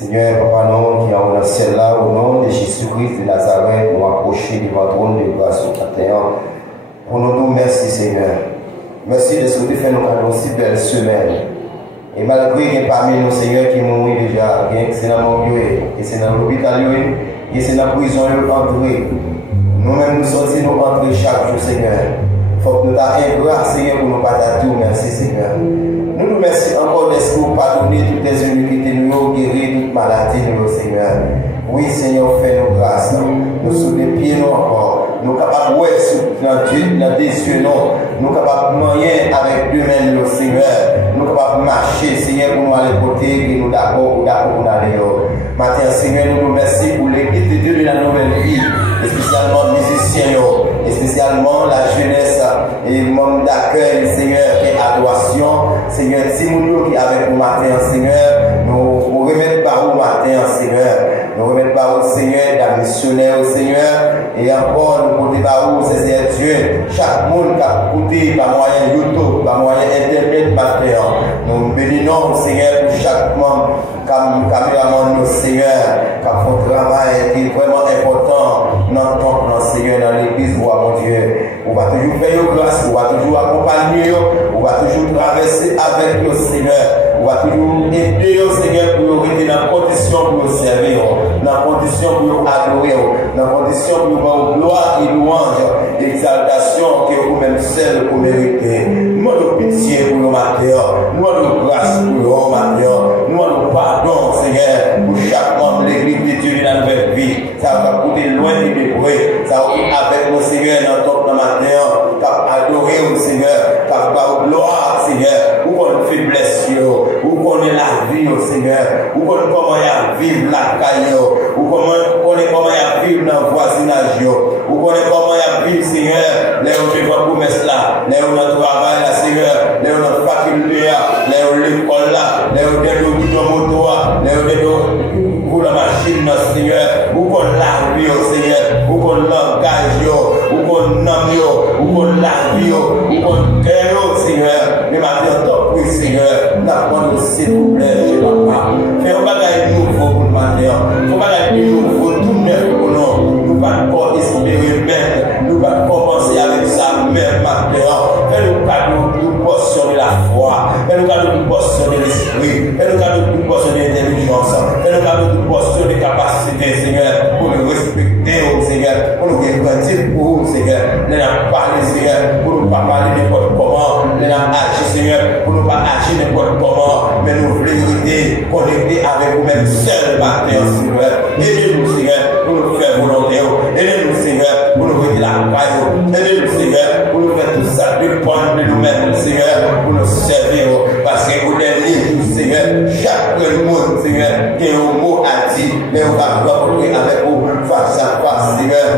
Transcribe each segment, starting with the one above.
Seigneur, Papa, non, qui est dans le ciel là, au nom de Jésus-Christ de Nazareth, nous approcher devant le trône de grâce au matin. Pour nous dire merci, Seigneur. Merci de ce que tu fais nous une si belle semaine. Et malgré qu'il y a parmi nous, Seigneur, qui mourent déjà, c'est dans mon lieu, c'est dans l'hôpital, c'est dans la prison, entré. Nous-mêmes, nous sortis, nous entrés chaque jour, Seigneur. Il faut que nous t'ayons grâce, Seigneur, pour nous pas tout. Merci, Seigneur. Nous Seigneur, fais-nous grâce. Nous sous les pieds, nous encore. Nous capables de voir dans des yeux, nous capables de manger avec deux mains, Seigneur. Nous capables de marcher, Seigneur, pour nous aller côté, et nous d'accord pour aller. Maintenant, Seigneur, nous nous remercions pour l'église de Dieu de la nouvelle vie, et spécialement les musiciens, et spécialement la jeunesse, et le monde d'accueil, Seigneur, et adoration. Seigneur, si nous qui avec nous matin, Seigneur, nous remettons par vous matin, Seigneur. Nous remettons par vous, Seigneur, la missionnaire, Seigneur, et encore nous portons par vous, Seigneur Dieu, chaque monde qui a écouté par moyen YouTube, par moyen Internet, matin. Nous bénissons, Seigneur, pour chaque membre, caméraman, Seigneur, qui a fait un travail qui est vraiment important dans le temple, Seigneur, dans l'église, mon Dieu. On va toujours faire grâce, on va toujours accompagner, on va toujours traverser avec le Seigneur, on va toujours aider au Seigneur pour rester dans la condition pour servir, dans la condition pour adorer, dans la condition pour avoir gloire et louange, exaltation que vous-même seul vous méritez. Nous avons pitié pour nos matériaux, nous avons grâce pour nos matériaux, nous avons pardon, Seigneur, pour chaque membre de l'église de Dieu dans notre vie. Ça va coûter loin de débrouiller, ça va être avec nos Seigneur dans ton matin, cap adorer au Seigneur, cap par gloire, Seigneur, où on fait blessure, où on est la vie au Seigneur, où on comment y a vivre la caillou, où on est comment y a vivre dans le voisinage, où on est comment y a vivre, Seigneur, là où je vois promesse là, là où on travaille là, Seigneur, là où on faculté là, là où l'école là, là où on est dans moto là, là où on est pour la machine, Seigneur, où on la vie au Seigneur, où on l'engage, où on nomme, où on la vie, où on cœur, Seigneur, mais ma vie en Seigneur, n'apprends s'il vous plaît, je ne pas. Fais un bagage nouveau pour le matin, fais un bagage nouveau, tout neuf pour nous. Nous ne pouvons pas espérer même, nous ne pouvons pas commencer avec ça même matin. Fais-nous cadeau de portion de la foi, fais-nous cadeau de portion de l'esprit, fais-nous cadeau de portion de l'intelligence, fais-nous cadeau de portion de capacité, Seigneur, pour nous respecter, Seigneur, pour nous grandir pour vous, Seigneur. Nous n'avons pas parlé, Seigneur, pour nous pas parler n'importe comment, nous n'avons agi, Seigneur, pour nous pas agir n'importe comment, mais nous voulons rester connectés avec vous-même seul matin, Seigneur. Aidez-nous, Seigneur, pour nous faire volonté, aidez-nous, Seigneur, pour nous rester la paix, aidez-nous, Seigneur, pour nous faire tout ça, dépendre de nous-mêmes, Seigneur, pour nous servir, parce que vous êtes libre, Seigneur, chaque monde, Seigneur, qui a un mot à dire, mais on va rencontrer avec vous face à face, Seigneur.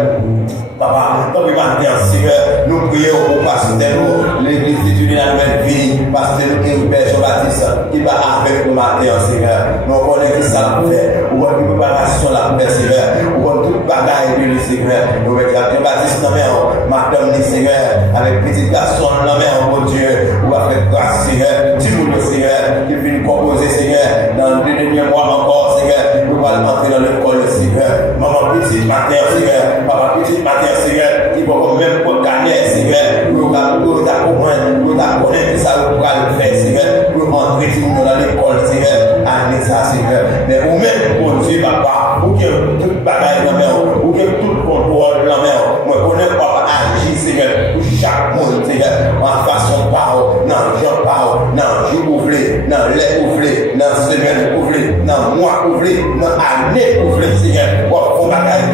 Papa, dans le matin, Seigneur, nous prions pour pasteur, l'église de la nouvelle vie, pasteur Père Jean-Baptiste, qui va avec nous matin, Seigneur. Nous connaissons qui ça fait, ou une préparation la paix, Seigneur, ou toute bagaille de Seigneur. Nous mettons Jean-Baptiste dans la main, madame, Seigneur, avec petit garçon dans la main, mon Dieu, ou avec grâce, Seigneur, dis-nous, Seigneur, qui vient composer, Seigneur, dans les derniers mois encore, Seigneur, nous allons entrer dans l'école, Seigneur. Maman, petit matin, Seigneur, papa, petit matin, Seigneur, qui va même pour gagner, Seigneur, pour connaître ça, pour le faire, Seigneur, pour entrer dans l'école, Seigneur, à ça, Seigneur. Mais vous-même, mon Dieu, papa, ou que toute bagaille dans la main, ou que tout contrôle dans la main, moi, je connais pas agir, Seigneur, pour chaque monde, Seigneur, en façon parole, dans Jean parole, dans jour ouvré, dans l'air ouvré, dans semaine ouvré, dans mois ouvré, dans année ouvré, Seigneur, pour bagaille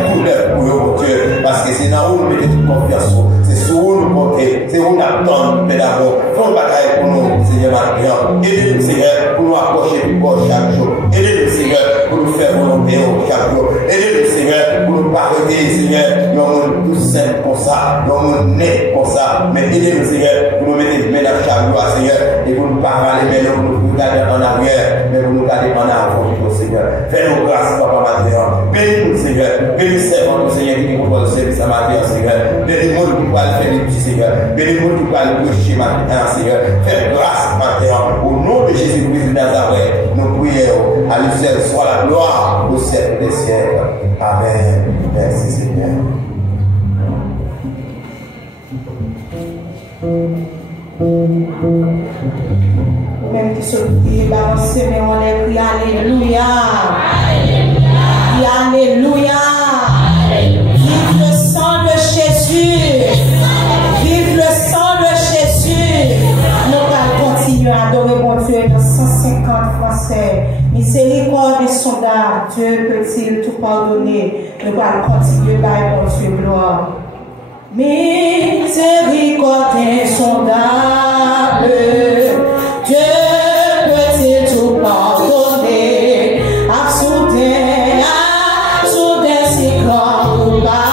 pour mon Dieu, parce que c'est dans où nous mettons toute confiance, c'est sur où nous comptons, c'est où nous attendons, pédagogue, font bagaille pour nous, Seigneur, maintenant, aidez-nous, Seigneur, pour nous approcher du corps chaque jour, aidez-nous, Seigneur, pour nous faire volonté chaque jour, aidez-nous, Seigneur, pour nous parler, Seigneur, il y a un monde tout simple comme ça, il y a un monde net comme ça, mais aidez-nous, Seigneur, pour nous mettre les mains dans chaque jour, Seigneur, et pour nous parler, mais pour nous garder en arrière, mais pour nous garder en avant, Seigneur. Fais-nous grâce, Papa, maintenant. Bénis-nous, Seigneur. Bénis servons, Seigneur, qui nous propose le service à matin, Seigneur. Bénis-nous qui va le faire les petits, Seigneur. Bénis-nous qui va le prêcher matin, Seigneur. Fais grâce, maintenant. Au nom de Jésus-Christ de Nazareth, nous prions. À lui seul soit la gloire au siècle des siècles. Amen. Merci, Seigneur. Même qui se dit, balancez, mais on est crié Alléluia. Alléluia. Vive le sang de Jésus. Vive le sang de Jésus. Nous allons continuer à adorer mon Dieu. Dieu dans 150 français. Miséricorde insondable, Dieu peut-il tout pardonner? Nous allons continuer par mon Dieu gloire. Miséricorde insondable, Dieu peut-il tout pardonner? Soudain, si grand coupable.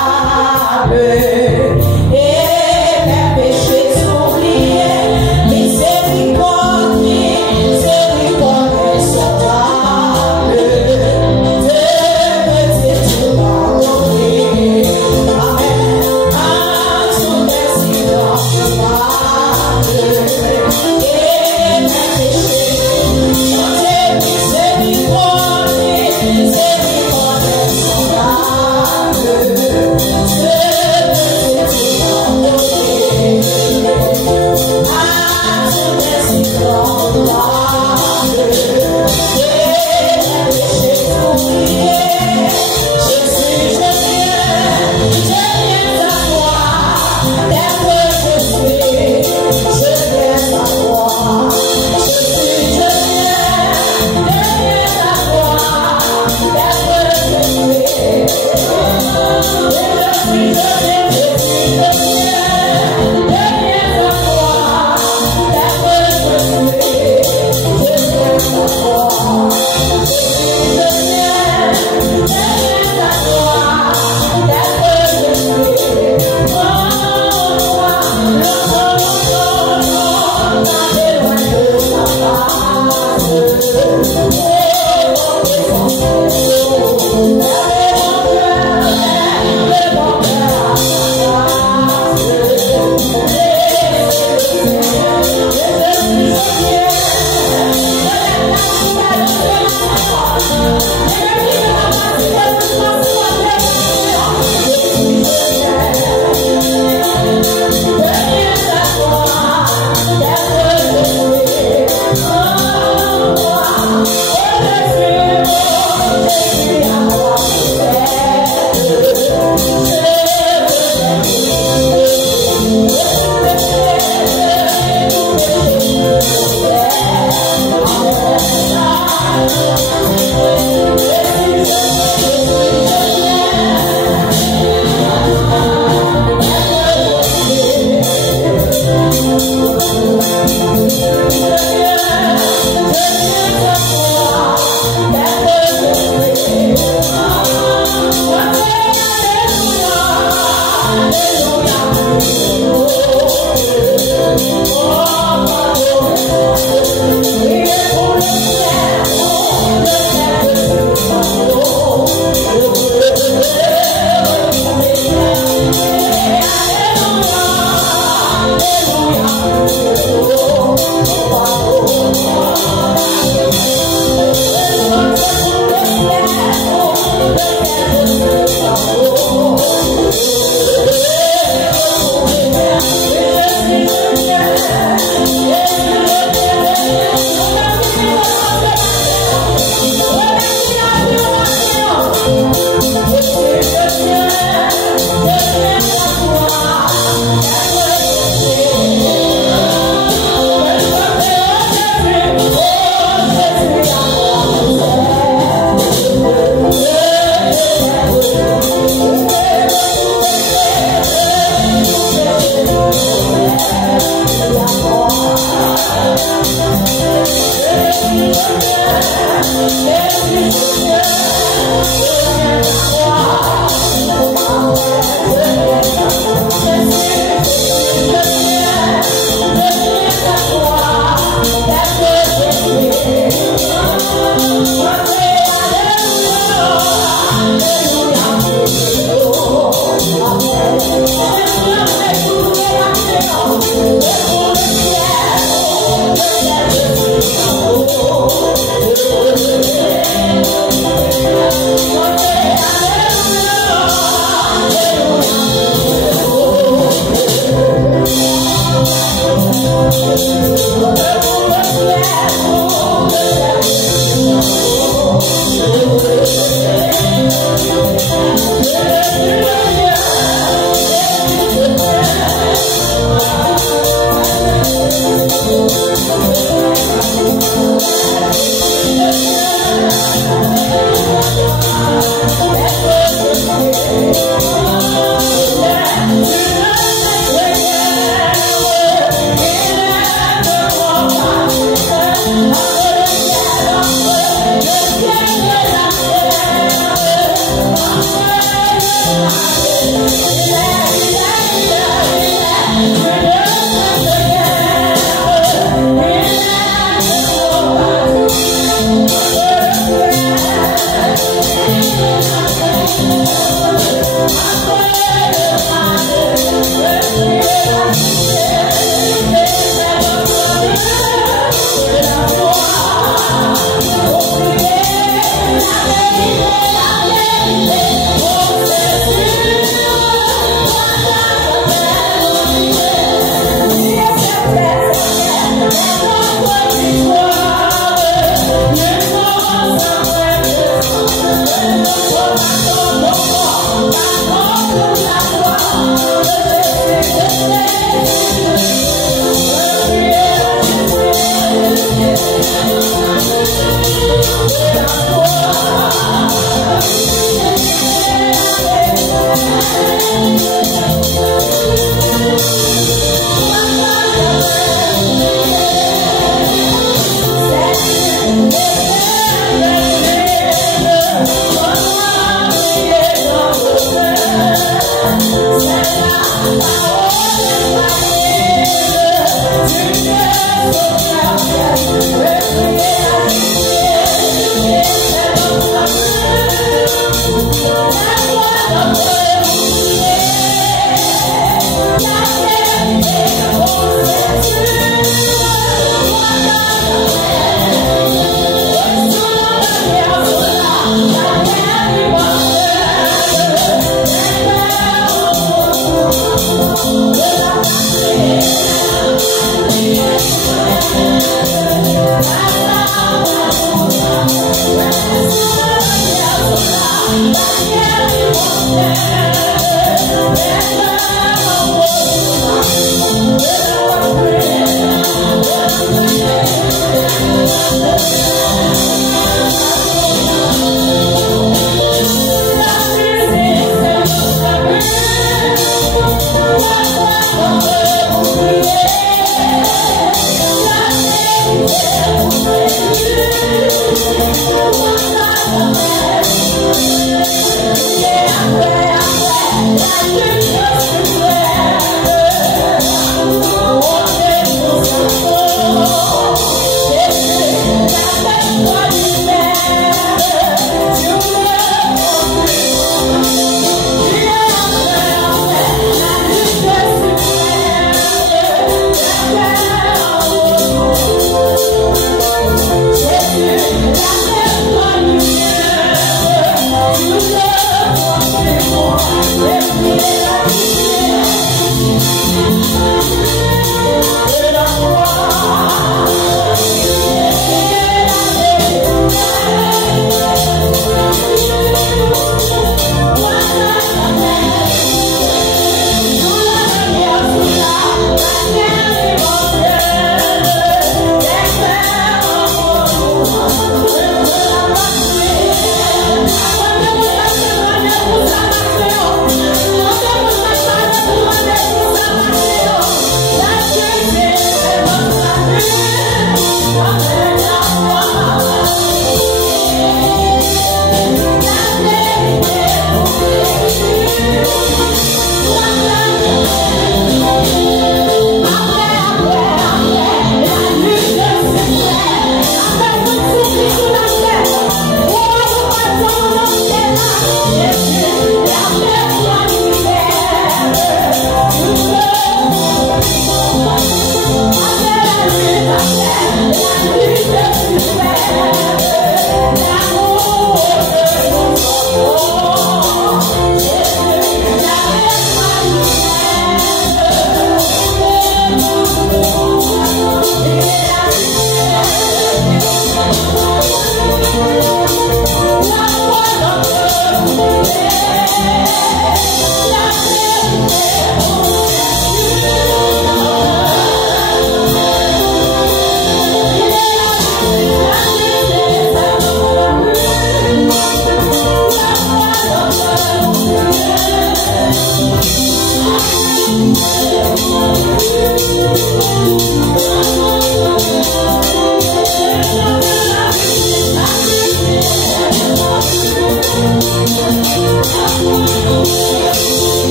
Yeah.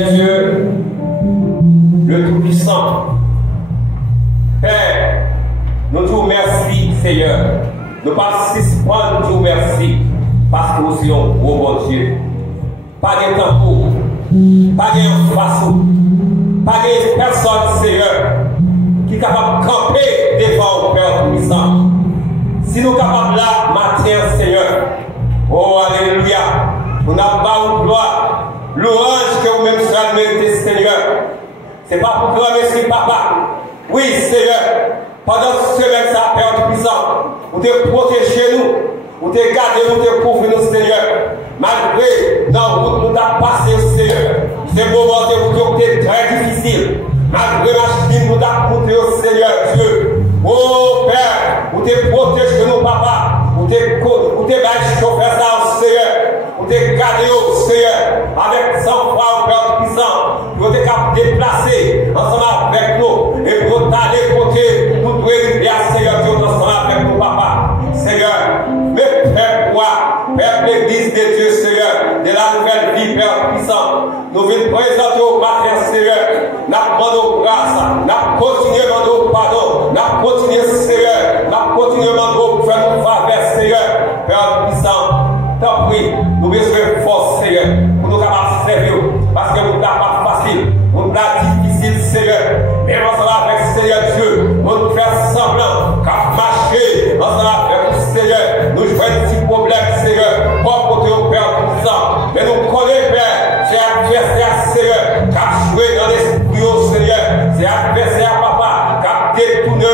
Seigneur Dieu, le Tout-Puissant, Père, nous te remercions, Seigneur. Nous pas suspendre Dieu merci, parce que nous sommes au bon Dieu. Pas de tambour, pas de façon, pas de personne, Seigneur, qui est capable de camper devant le Père Tout-Puissant. Si nous sommes capables là, matin, Seigneur, oh Alléluia, nous n'avons pas de gloire, l'orange que vous-même seul méritez, Seigneur. Ce n'est pas pour clamer sur Papa. Oui, Seigneur, pendant ce semaine, ça Père Tout-Puissant, vous te protégez nous, vous te gardez nous, vous te couvrez nous, Seigneur. Malgré, non, nous avons passé, Seigneur. Ces moments de vous qui très difficiles. Malgré la chine, nous avons monté au Seigneur Dieu. Oh Père, vous te protégez nous, Papa. Vous te chauffez ça au Seigneur. Vous te gardez au Seigneur. Avec sang-froid, Père Tout-Puissant. Vous êtes déplacé ensemble avec nous. Et vous allez côté. Vous devez arriver à Seigneur Dieu ensemble avec nous, Papa. Seigneur, mais Père, quoi? Père, l'église de Dieu, Seigneur, de la nouvelle vie, Père Puissant. Nous venons présenter au matin, Seigneur. Nous demandons grâce. Nous continuons à demander pardon. Nous continuons, Seigneur. Nous continuons à demander faire nous faveur, Seigneur. Père Puissant, t'en prie, nous besoin force, Seigneur, pour nous capables de servir. Parce que nous n'avons pas facile. Nous n'avons difficile, Seigneur. Mais ensemble avec Seigneur Dieu, nous faisons semblant qu'à marcher ensemble avec le Seigneur. Nous jouons un petit problème, Seigneur, pour côté au Père Tout-Puissant. Mais nous connaissons, Père, c'est adversaire, Seigneur, qui a joué dans l'esprit, Seigneur. C'est adversaire, Papa, qui a détourné,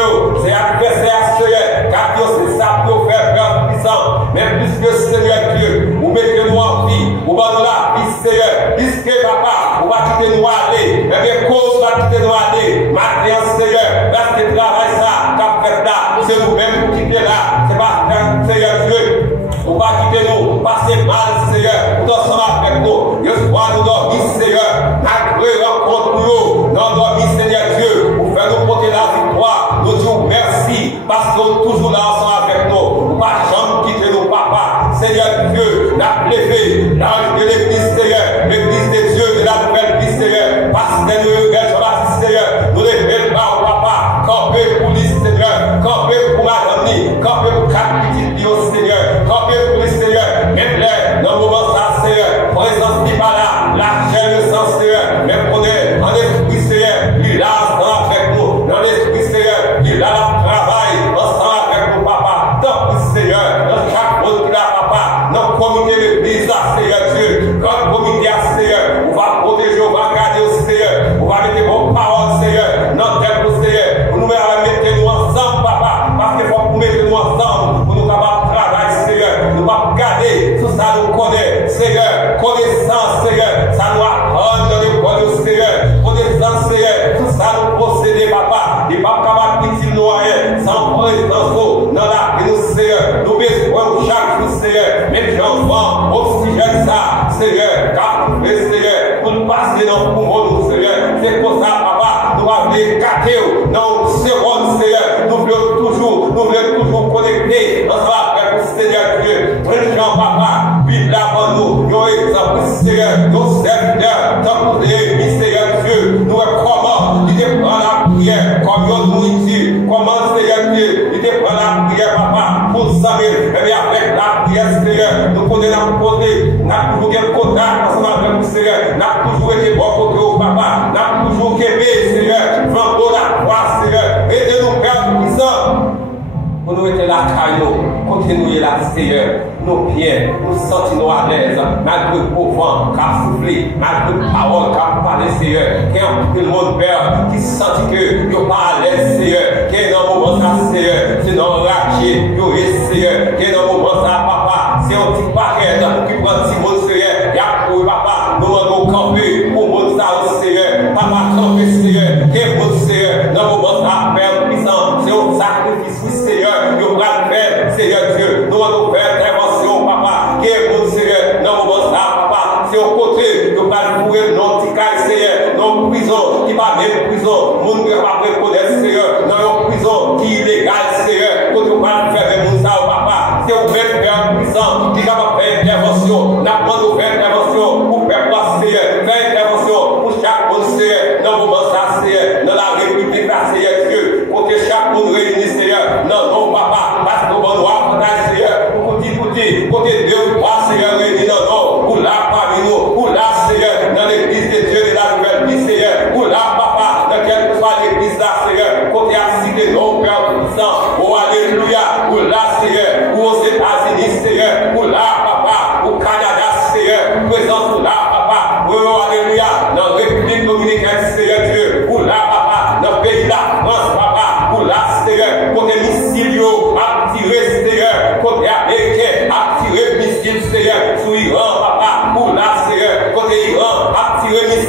c'est adversaire, Seigneur, qui a dit c'est ça pour faire, Père Tout-Puissant. Mais plus que Seigneur Dieu, vous mettez-nous en vie, vous vendez la vie, Seigneur, puisque Papa, vous va quitter nous aller, mais bien cause va quitter nous aller. Maintenant, Seigneur, parce que travail ça, qu'a fait là, c'est nous-mêmes qui quitter là, c'est pas Seigneur Dieu. On va quitter nous, passer mal, Seigneur, nous ensemble avec nous. Je sois nous dormir, Seigneur, malgré rencontre nous, nous dormir, Seigneur Dieu, pour faire nous porter la victoire. Nous disons merci, parce que nous toujours là ensemble avec nous. Nous pas jamais quitter nous, Papa. Seigneur Dieu, n'a levé l'ange de l'église, Seigneur, l'église de Dieu, de la nouvelle vie, Seigneur, parce que nous, Seigneur, nous levons pas, Papa, camper pour lui, Seigneur, camper pour madame, camper pour quatre petites filles, Seigneur, camper pour lui, Seigneur, même là, dans le moment ça, Seigneur, présence qui va là, la chair, le sang, Seigneur, même qu'on est en esprit, Seigneur, il a ensemble avec nous, dans l'esprit, Seigneur, il a le travail, ensemble avec nous, Papa, tant pis, Seigneur, dans chaque monde là, Papa, dans le comité de l'église, Seigneur Dieu, quand le comité, Seigneur, on va protéger, on va garder, Seigneur, on va mettre vos paroles, Seigneur, dans tel Seigneur, pour nous mettre nous ensemble, Papa, parce qu'il faut que nous mettions nous ensemble, pour nous capables de travailler, Seigneur, nous pas garder, tout ça nous connaît, Seigneur, connaissance, Seigneur, ça nous apprend dans l'école, Seigneur, connaissance, Seigneur, tout ça nous posséder, Papa, et pas capable de dire nous rien, sans présence, dans la vie, nous, Seigneur, nous besoin chaque jour, Seigneur, même j'enfant, oxygène ça, Seigneur, car nous fait, Seigneur, pour nous passer dans le poumon, nous, Seigneur, c'est pour ça, Papa, nous avons écarté, dans le second, Seigneur, nous voulons toujours connecter, ensemble avec le Seigneur Dieu, Jean, Papa, vive là pour nous, nos exemples, Seigneur, nos serviteurs, tant que les Seigneur Dieu, nous comment il dépend la prière, comme notre nourriture, comment Seigneur Dieu, il dépend la prière, Papa, pour savoir, mais avec la prière, Seigneur, nous connaissons notre côté, nous avons toujours un contact ensemble avec le Seigneur, nous avons toujours été bon côté au Papa, nous avons toujours aimé, Seigneur, flambeau la croix, Seigneur, aidez-nous, Père puissant. Pour nous être là, Caillou, continuez là, Seigneur, nos pieds, nous sentons à l'aise, malgré le vent qui a soufflé, malgré la parole qui a parlé, Seigneur, qu'il y a un peu de monde, Père, qui sent que nous sommes pas à l'aise, Seigneur, qu'il y a un moment ça, Seigneur, c'est dans le rachier, nous Seigneur, qu'il y a un moment ça, Papa, c'est un petit paquet qui prend un petit monde, Seigneur, et après, Papa, nous allons camper pour monde ça, Seigneur, Papa, camper, Seigneur, qu'il y a un monde, Seigneur, dans le moment ça, Père puissant, c'est un sacrifice, Seigneur. Nous allons faire, Seigneur Dieu, nous allons faire intervention, Papa, qui est bon, Seigneur, dans le moment ça, Papa, c'est au côté, nous allons trouver nos petits cas, Seigneur, nos prisons, qui va même prison, nous ne pouvons pas reconnaître, Seigneur, dans nos prisons, qui est illégale, Seigneur, quand nous allons faire des mouns ça, Papa, c'est au même Père puissant, qui va faire intervention, nous allons faire intervention, pour faire place, Seigneur, faire intervention,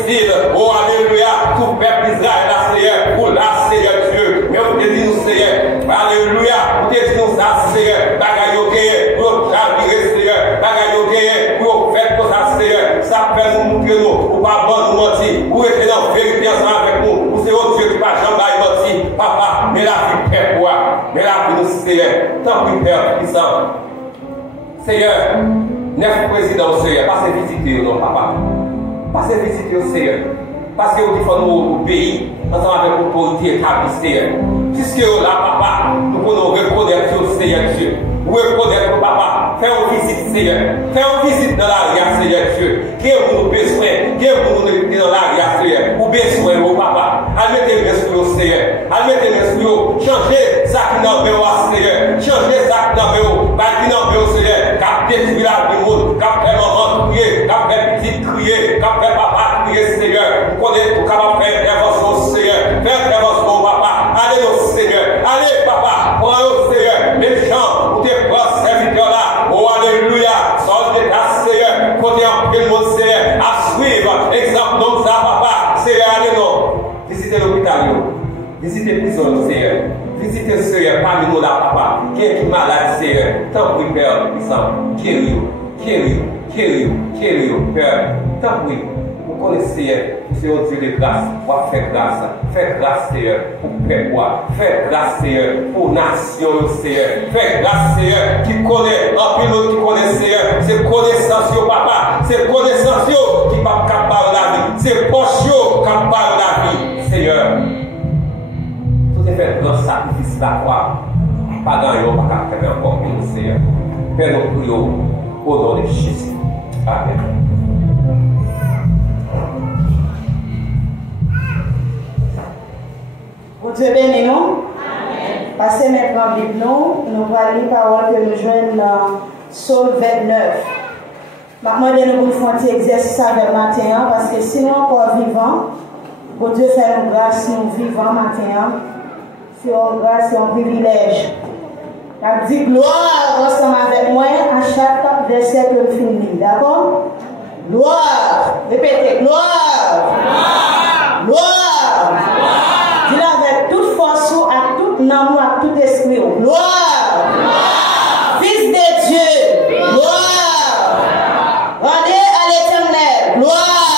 domicile. Oh, alléluia. Tout peuple d'Israël, là, Seigneur, pour là, Seigneur Dieu. Mais vous te dites nous, Seigneur. Alléluia. Vous te dites nous ça, Seigneur. Bagaille au gagné, pour traverser, Seigneur. Bagaille au gagné, pour faire pour ça, Seigneur. Ça fait nous montrer nous. Pour pas bon nous mentir. Pour rester dans la vérité ensemble avec nous. Pour c'est autre Dieu qui va jamais mentir. Papa, mais la vie est pour moi. Mais la vie nous, Seigneur. Tant pis, Père puissant. Seigneur, 9 présidents, Seigneur, passez visiter, non, papa. Passez visiter au Seigneur. Parce que vous défendez au pays, ensemble avec l'autorité établie, Seigneur. Puisque là, papa, nous pouvons reconnaître au Seigneur Dieu. Vous reconnaître au papa. Faites une visite, Seigneur. Faites une visite dans l'arrière, Seigneur Dieu. Qui est vous besoin? Qui est vous dans l'arrière, Seigneur? Ou besoin, au papa. Admettez le sur au Seigneur. Admettez le sur. Changez ça qui n'a pas, Seigneur. Changez ça qui n'a pas, qui n'a pas, Seigneur. Cap détruire la vie, cap faire maman crier, cap faire petite crier, cap faire papa crier, Seigneur. Vous connaissez tout capable faire intervention, Seigneur. Faire intervention, papa. Allez au Seigneur. Allez, papa. Prends au Seigneur. Les gens, vous êtes pas serviteurs là. Oh, alléluia. Sors de ta Seigneur. Côté en plein monde, Seigneur. À suivre. Exemple, non, ça, papa. Seigneur, allez, non. Visitez l'hôpital, visitez la prison, Seigneur. Visitez le Seigneur parmi nous là, papa. Qui est malade, Seigneur. Tant pis, Père puissant. Père. Tant pis. Vous connaissez, c'est un Dieu de grâce. Vous faites grâce. Faites grâce, Seigneur, pour Pérois. Faites grâce, Seigneur, pour nation, Seigneur. Faites grâce, Seigneur, qui connaît, en pilote qui connaît, Seigneur. C'est connaissance, papa. C'est connaissance qui va capable la vie. C'est poche qui capable la vie, Seigneur. Tout est fait dans le sacrifice de la croix. Pas dans le pas qu'à faire encore mieux, Seigneur. Père, nous prions au nom de Jésus. Amen. Pour Dieu béni nous. Passez maintenant Bible nous allons lire la parole que nous joignons dans Psaume 29. Maintenant, nous allons faire un petit exercice avec matin parce que si nous sommes encore vivants, pour Dieu fait nous grâce, nous vivons matin. C'est une grâce, c'est un privilège. Il dit gloire ensemble avec moi à chaque verset que nous finissons. D'accord? Gloire. Répétez, gloire. Gloire. Dis-le avec toute force, à tout nom, à tout esprit. Gloire. Fils de Dieu. Gloire. Rendez à l'Éternel. Gloire.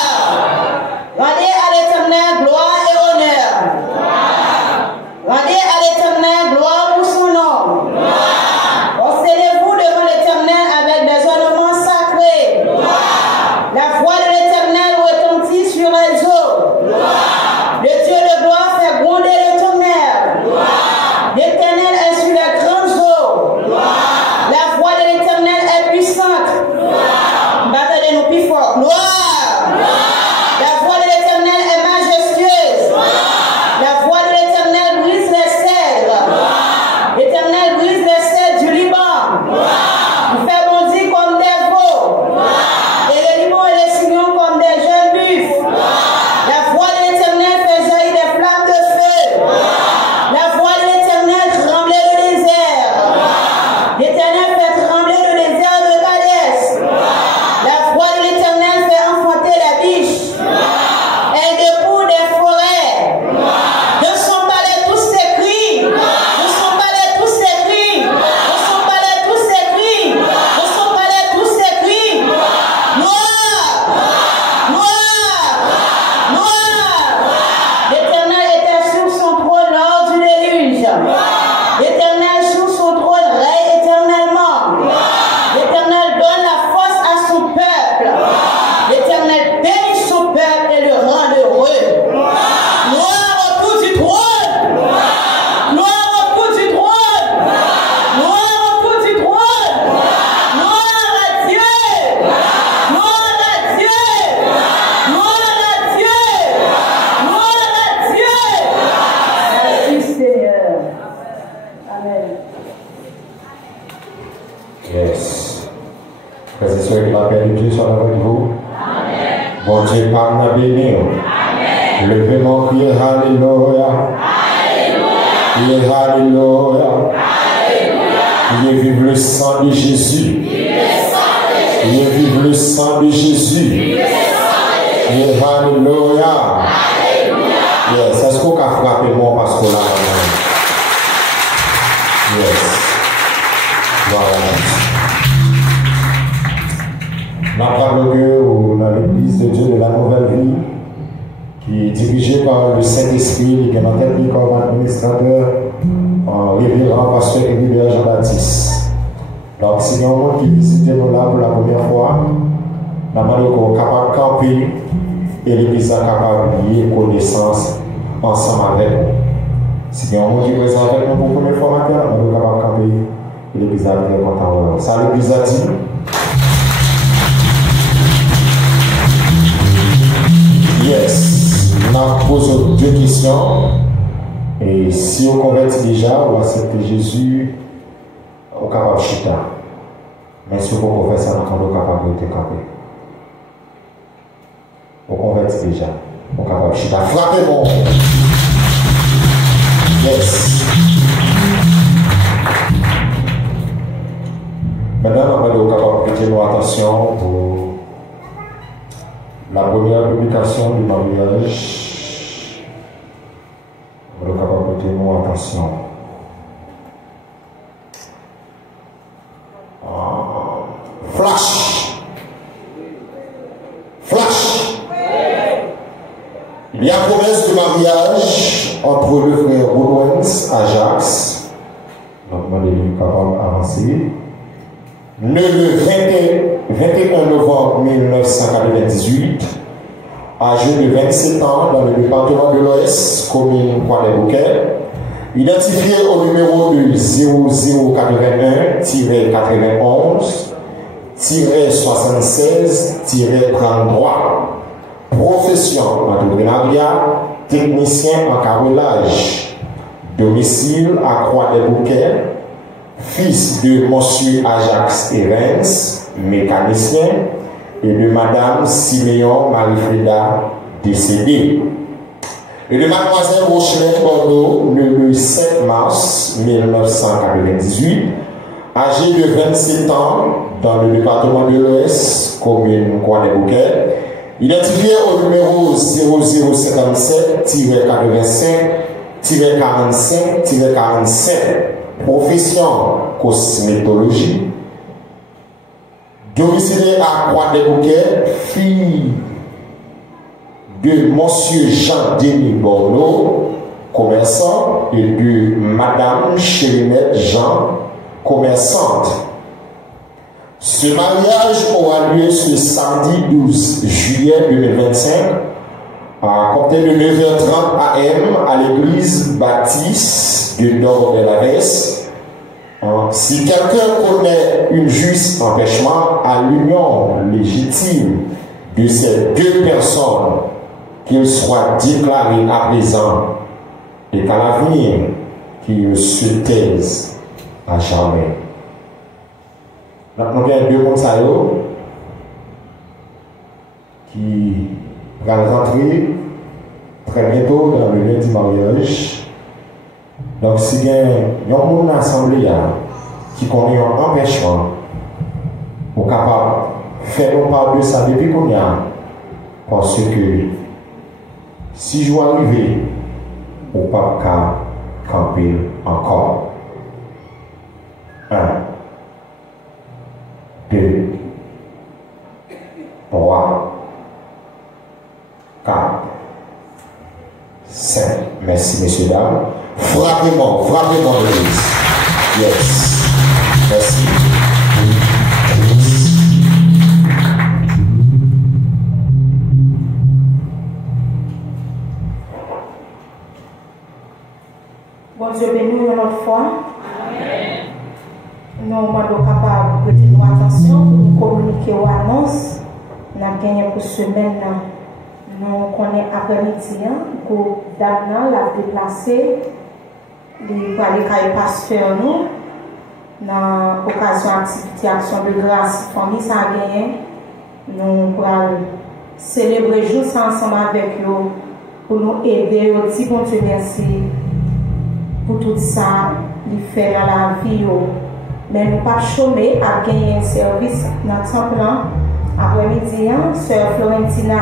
Rendez à l'Éternel gloire et honneur. Rendez à l'Éternel gloire pour son nom. Prosternez-vous devant l'Éternel avec des ornements sacrés. La voix de l'Éternel retentit sur les eaux. Le Dieu de gloire fait gronder le tonnerre. L'Éternel est sur les grandes eaux. La voix de l'Éternel est puissante. Battez-nous plus fort. Gloire. La voix de l'Éternel est majestueuse. La voix de l'Éternel brise les cèdres. L'Éternel brise les cèdres du Liban. Vous fait bondir comme des veaux. Et les limons et les signons comme des jeunes buffles. La voix de l'Éternel fait jaillir des flammes de feu. La voix de l'Éternel tremblait le désert. L'Éternel fait trembler le désert de Cadès. La voix de l'Éternel fait enfanter la biche. Elle découle des forêts. De son palais tous ses cris. De son palais tous ses cris. De son palais tous ses cris. De son palais tous ses cris. Gloire. Gloire. Gloire. L'Éternel était sur son trône lors du déluge. L'Éternel sur son trône règne éternellement. L'Éternel donne la force à son peuple. L'Éternel bénit son peuple et le rend heureux. Gloire autour du trône. Gloire autour du trône. Gloire autour du trône. Gloire à Dieu. Gloire à Dieu. Gloire à Dieu. Gloire à Dieu. Merci Seigneur. Amen. Yes. Frères et sœurs, que la paix de Dieu soit avec vous. Amen. Bon Dieu, par la béni. Amen. Levez mon crier, Alléluia. Alléluia. Alléluia. Alléluia. Vive le sang de Jésus. Vive le sang de Jésus. Alléluia. Yes. Est-ce qu'on a frappé moi parce qu'on l'a Yes. Voilà. La parole de Dieu dans l'église de Dieu de la Nouvelle Vie, qui est dirigée par le Saint-Esprit, qui est dans tête comme administrateur, révérend pasteur Hébert Jean-Baptiste. Donc, si il y a un monde qui visite nous là pour la première fois, nous sommes capables de camper et l'église est capable de lier connaissance ensemble avec nous. Si il y a un monde qui est présent avec nous pour la première fois, nous sommes capables de camper et l'église est très contente. Ça, l'église a dit. Yes. On pose deux questions. Et si on convertit déjà, on accepte Jésus, on est capable de chita. Mais si on convertit ça, on est capable de camper. On convertit déjà, on est capable de chita. Frappez-moi. Yes. Maintenant, on est capable de prêter nos attention pour la première publication du mariage. On est capable de prêter nos attention. Flash. Flash. Il y a promesse de mariage entre le frère Baudouin Ajax. Donc, on est capable d'avancer. Le 21 novembre 1998, âgé de 27 ans dans le département de l'Ouest, commune Croix-des-Bouquets, identifié au numéro de 0081-71-76-33, profession entrepreneuriat, technicien en carrelage, domicile à Croix-des-Bouquets, fils de Monsieur Ajax Evans, mécanicien, et de Madame Siméon Marie-Freda, décédée. Et de Mademoiselle Rochelet Bordeaux, le 7 mars 1998, âgée de 27 ans, dans le département de l'Ouest, commune Croix-des-Bouquets, identifiée au numéro 0057-85-45-45, profession cosmétologie, domiciliée à Croix-des-Bouquets, fille de Monsieur Jean-Denis Bordeaux, commerçant, et de Madame Chérinette Jean, commerçante. Ce mariage aura lieu ce samedi 12 juillet 2025 à compter de 9h30 AM à l'église baptiste de Nord-de-la-Veste. Si quelqu'un connaît une juste empêchement à l'union légitime de ces deux personnes, qu'il soit déclaré à présent et qu'à l'avenir, qu'il se taise à jamais. Nous avons deux personnes qui vont rentrer très bientôt dans le lieu du mariage. Donc, si il y a un monde assemblée qui connaît un empêchement, on est capable de faire part de ça depuis qu'on y a. Parce que si je dois arriver, on ne peut pas camper encore. 1, 2, 3, 4, 5. Merci, messieurs, dames. Frappez-moi l'église. Yes. Merci. Bon Dieu bénis une autre fois. Amen. Nous sommes capables de prêter nos attention pour nous communiquer aux annonces. Nous avons gagné pour semaine. Nous connaissons après-midi pour Damna la déplacer. Les pasteur nous dans l'occasion d'activité action de grâce famille ça a gagné. Nous pourrons célébrer jour ensemble avec eux pour nous aider aussi pour Dieu merci pour tout ça il fait dans la vie mais nous pas chômer à gagner un service dans le temple après-midi sœur Florentina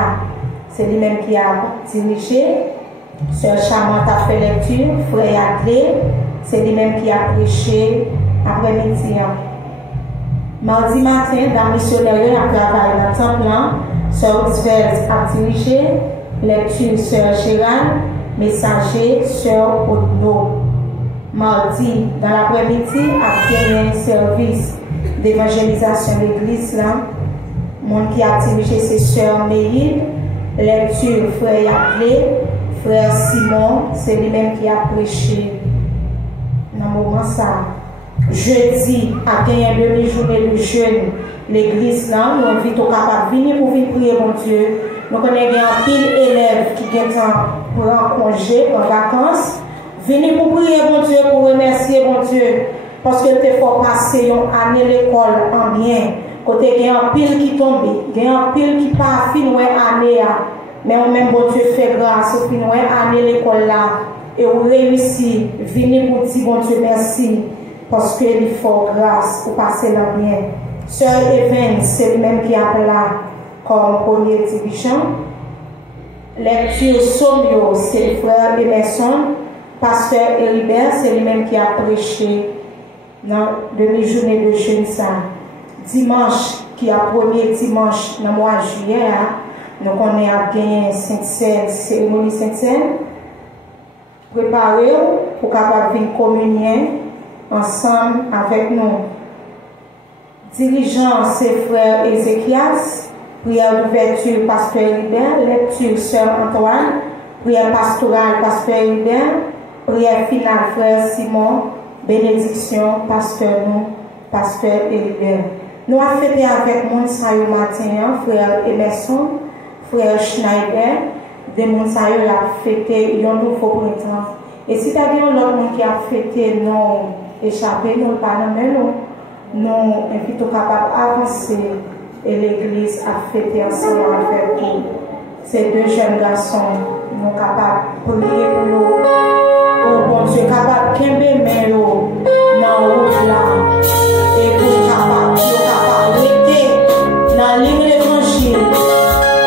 c'est lui-même qui a dirigé. Sœur Charmante a fait lecture, frère Adlé, c'est lui-même qui a prêché après-midi. Mardi matin, dans le missionnaire a travaillé dans le temple, Sœur Roosevelt a dirigé, lecture Sœur Gérald, messager Sœur Odno. Mardi, dans l'après-midi, a gagné un service d'évangélisation de l'église là. Mon qui a dirigé c'est Sœur Méhil, lecture frère Adlé, frère Simon, c'est lui-même qui a prêché. Dans le moment ça. Jeudi, à gagné un demi-journée de jeûne, l'église là, nous invitons capable de venir pour venir prier mon Dieu. Nous connaissons un pile d'élèves qui pour un congé, en vacances. Venez pour prier mon Dieu, pour remercier mon Dieu. Parce que tu faut passer une année l'école en bien. Côté il y a un pile qui tombe, il y a un pile qui part fin année. Mais on même bon Dieu fait grâce au fin année l'école là. Et vous réussissez, venez pour dire bon Dieu merci. Parce qu'il faut grâce pour passer la bien. Sœur Evans, c'est lui-même qui appelle là comme première division. Lecture Somio, c'est le frère Emerson. Pasteur Héribert, c'est lui-même qui a prêché dans demi-journée de jeûne ça. Dimanche, qui a premier dimanche dans le mois de juillet, donc on est à gagner Sainte-Seine, cérémonie Sainte-Seine. Préparez pour capable venir communier ensemble avec nous. Dirigeant, c'est frère Ézéchias, prière d'ouverture, pasteur Héribert, lecture, sœur Antoine, prière pastorale, pasteur Héribert, prière finale, frère Simon, bénédiction, pasteur nous, pasteur Héribert. Nous avons fêté avec Mounsayo matin, frère Emerson, frère Schneider, des Mounsayo a fêté un nouveau printemps. Et si tu as dit l'autre monde qui a fêté, non échappé, nous pas nous invitons capables d'avancer et l'église a fêté ensemble avec nous. Ces deux jeunes garçons, nous capables de prier pour nous. Oh bon Dieu, capable de kembe mais yo dans route là et pour capable rester dans l'évangile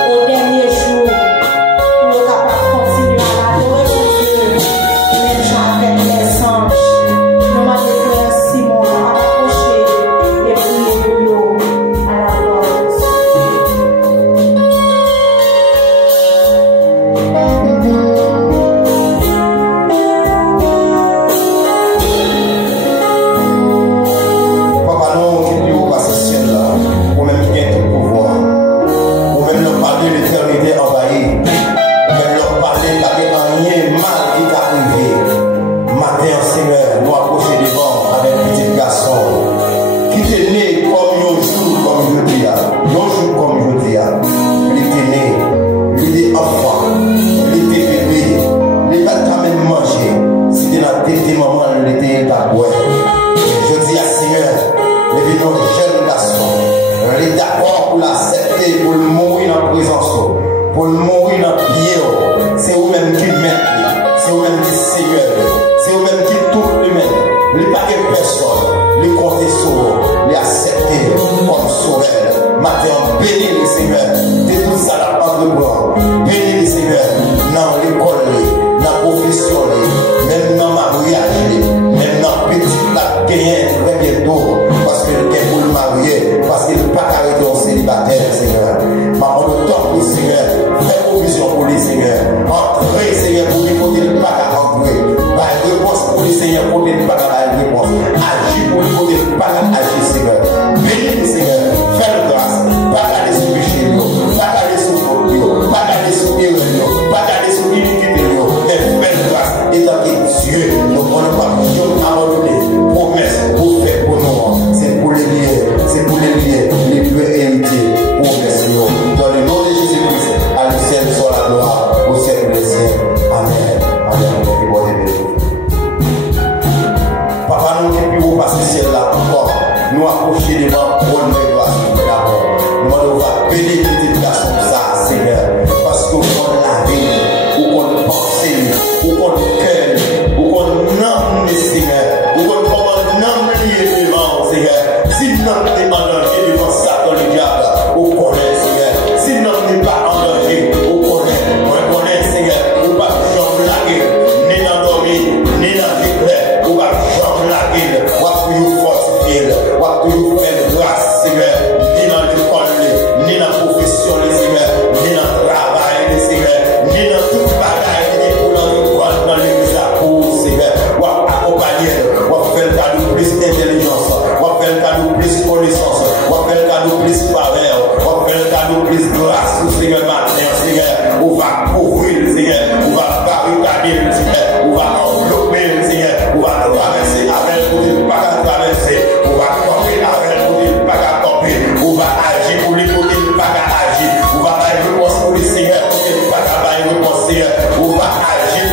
au dernier jour pour capable continuer à adorer Dieu même avec les anges. Nous m'avons Simon à approcher et prier pour nous à la porte.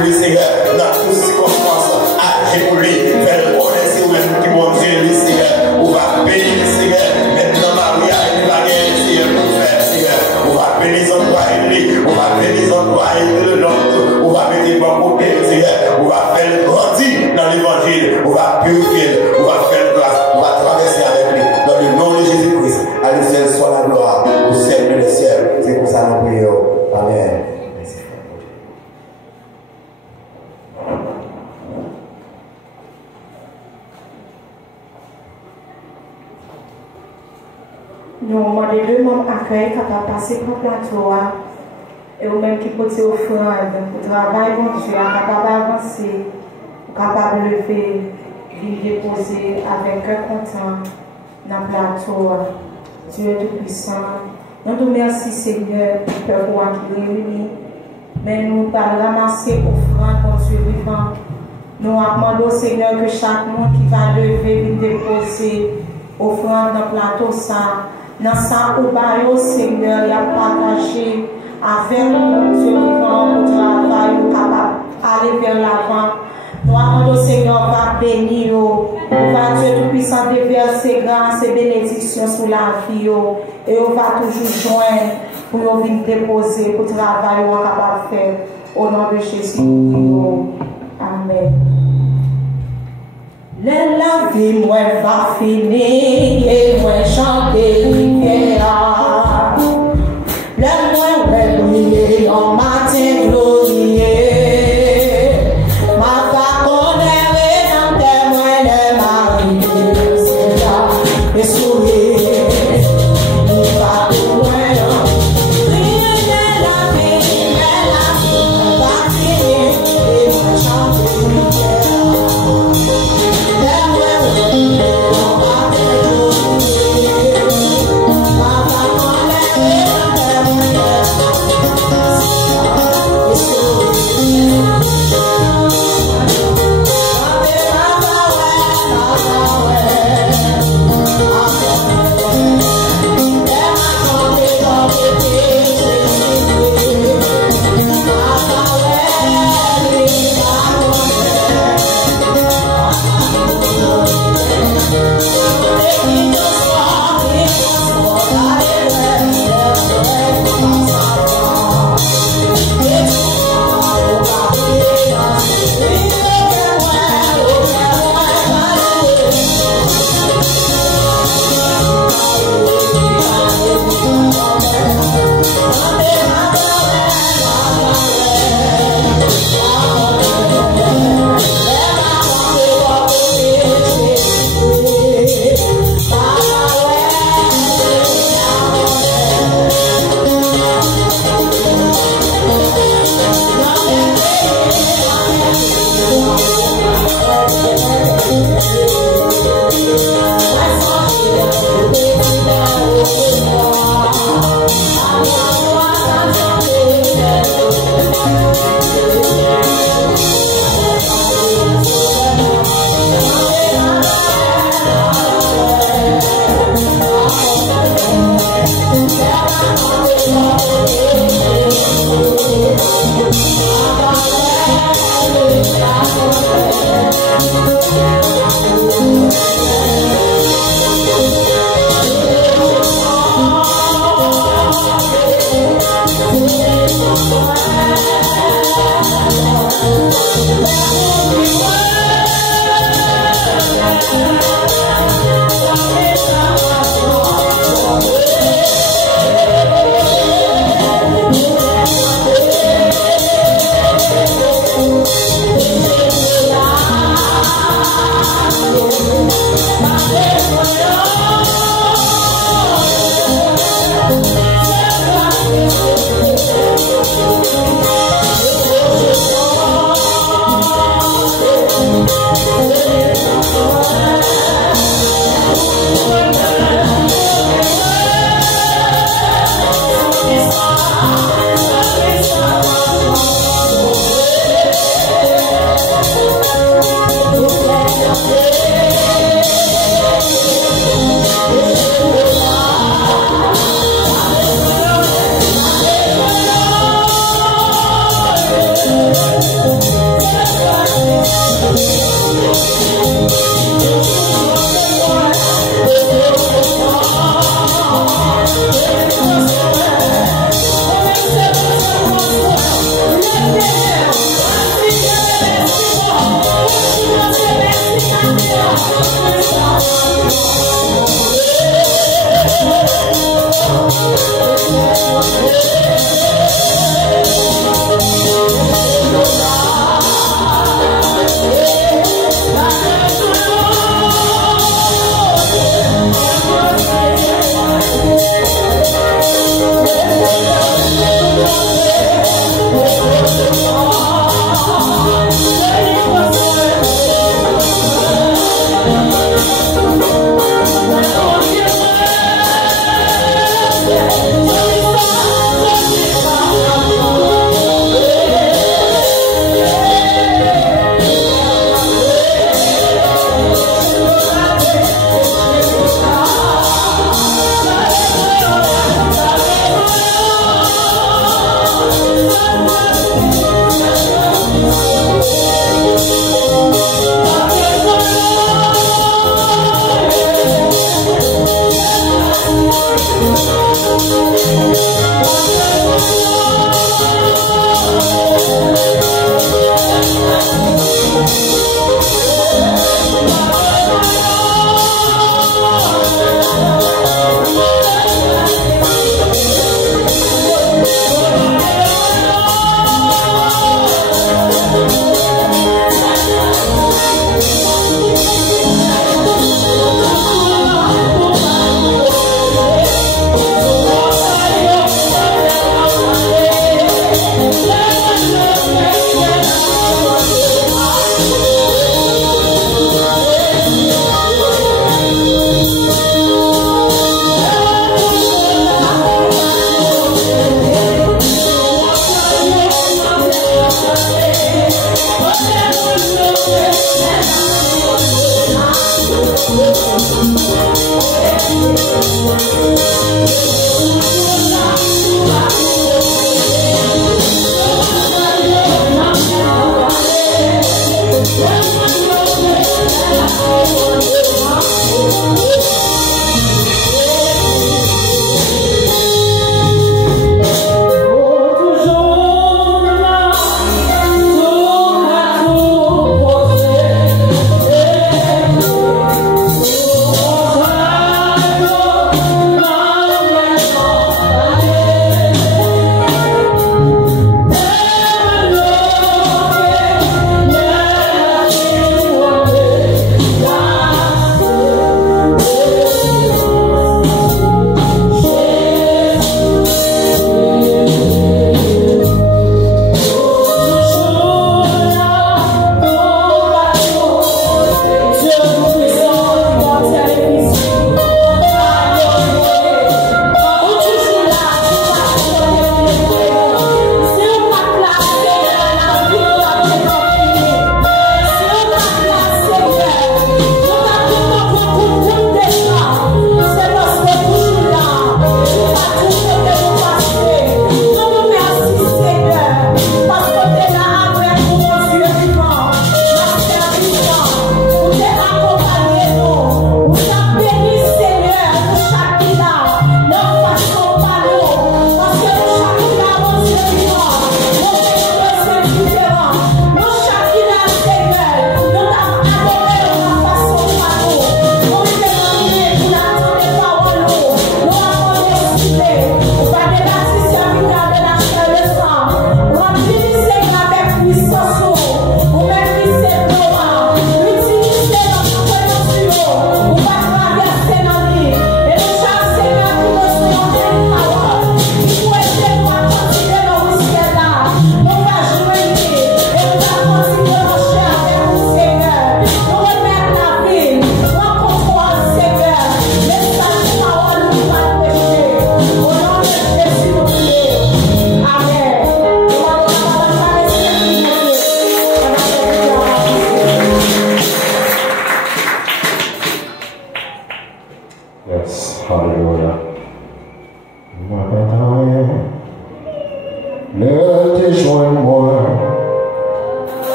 pour lui, Seigneur, dans toutes circonstances, agis pour lui, fais-le connaître, c'est vous-même qui mon Dieu, lui, Seigneur, on va bénir, Seigneur, maintenant, Maria, il va gagner, Seigneur, pour faire, Seigneur, on va bénir son droit, on va bénir son droit, on va mettre bon côté, Seigneur, on va faire le grandir dans l'évangile, on va purifier, on va faire grâce, on va traverser avec lui, dans le nom de Jésus-Christ, à lui seul soit la gloire, au ciel des cieux, c'est pour ça nous prions, amen. Nous demandons deux membres accueil capables de passer pour le plateau et ou même qui peuvent offrir pour travail, bon Dieu, capable d'avancer, capable de lever, de déposer avec cœur content dans le plateau. Dieu est tout-puissant. Nous te remercions, Seigneur, pour qui réunit. Mais nous pas ramasser offrande pour Dieu vivant. Nous demandons, Seigneur, que chaque monde qui va lever, déposer offrande dans le plateau, ça. Dans ça, au bail, Seigneur, il a partagé avec nous, Dieu vivant, au travail, capable d'aller vers l'avant. Nous attendons, Seigneur, va bénir, on va Dieu tout-puissant déverser grâce et bénédictions sur la vie, et on va toujours joindre pour nous venir déposer, pour travailler, on va capable de faire. Au nom de Jésus, amen. La vie, moi, va finir, et moi, chanter l'hiver. Le moi, va briller en matin glorieux. Ma va connaître dans témoin de Marie, c'est là, et sourire. Il va tout loin, rien de la vie, va finir, et moi, chanter l'hiver.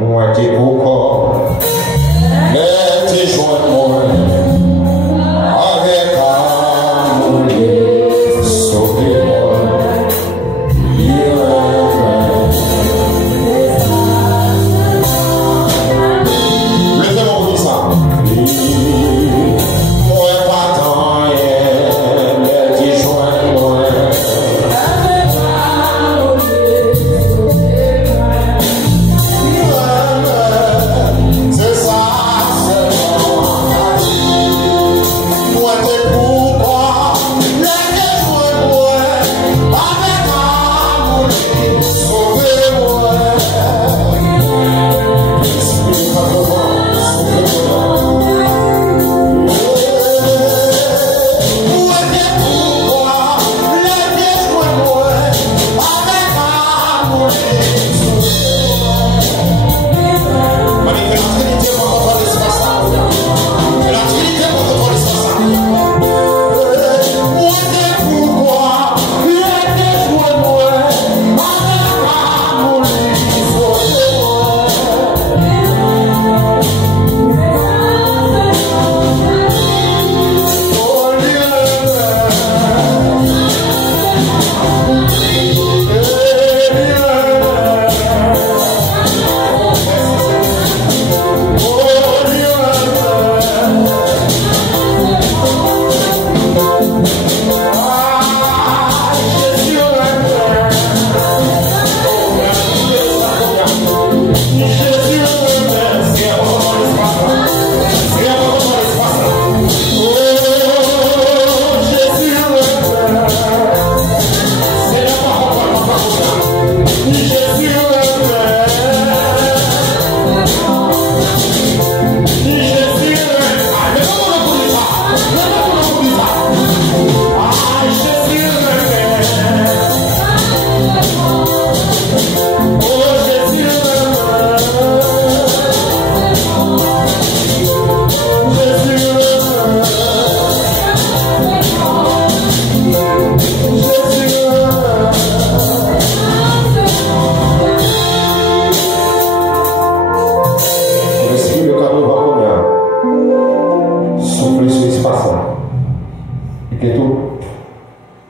Moi, t'es pourquoi, mais t'es joint moi, avec amour, sauvez-moi. Levez-moi pour ça. Moi, pas tant, mais t'es joint moi. C'est ça, c'est moi, t'es pourquoi, mais t'es joint moi, avec amour, sauvez-moi.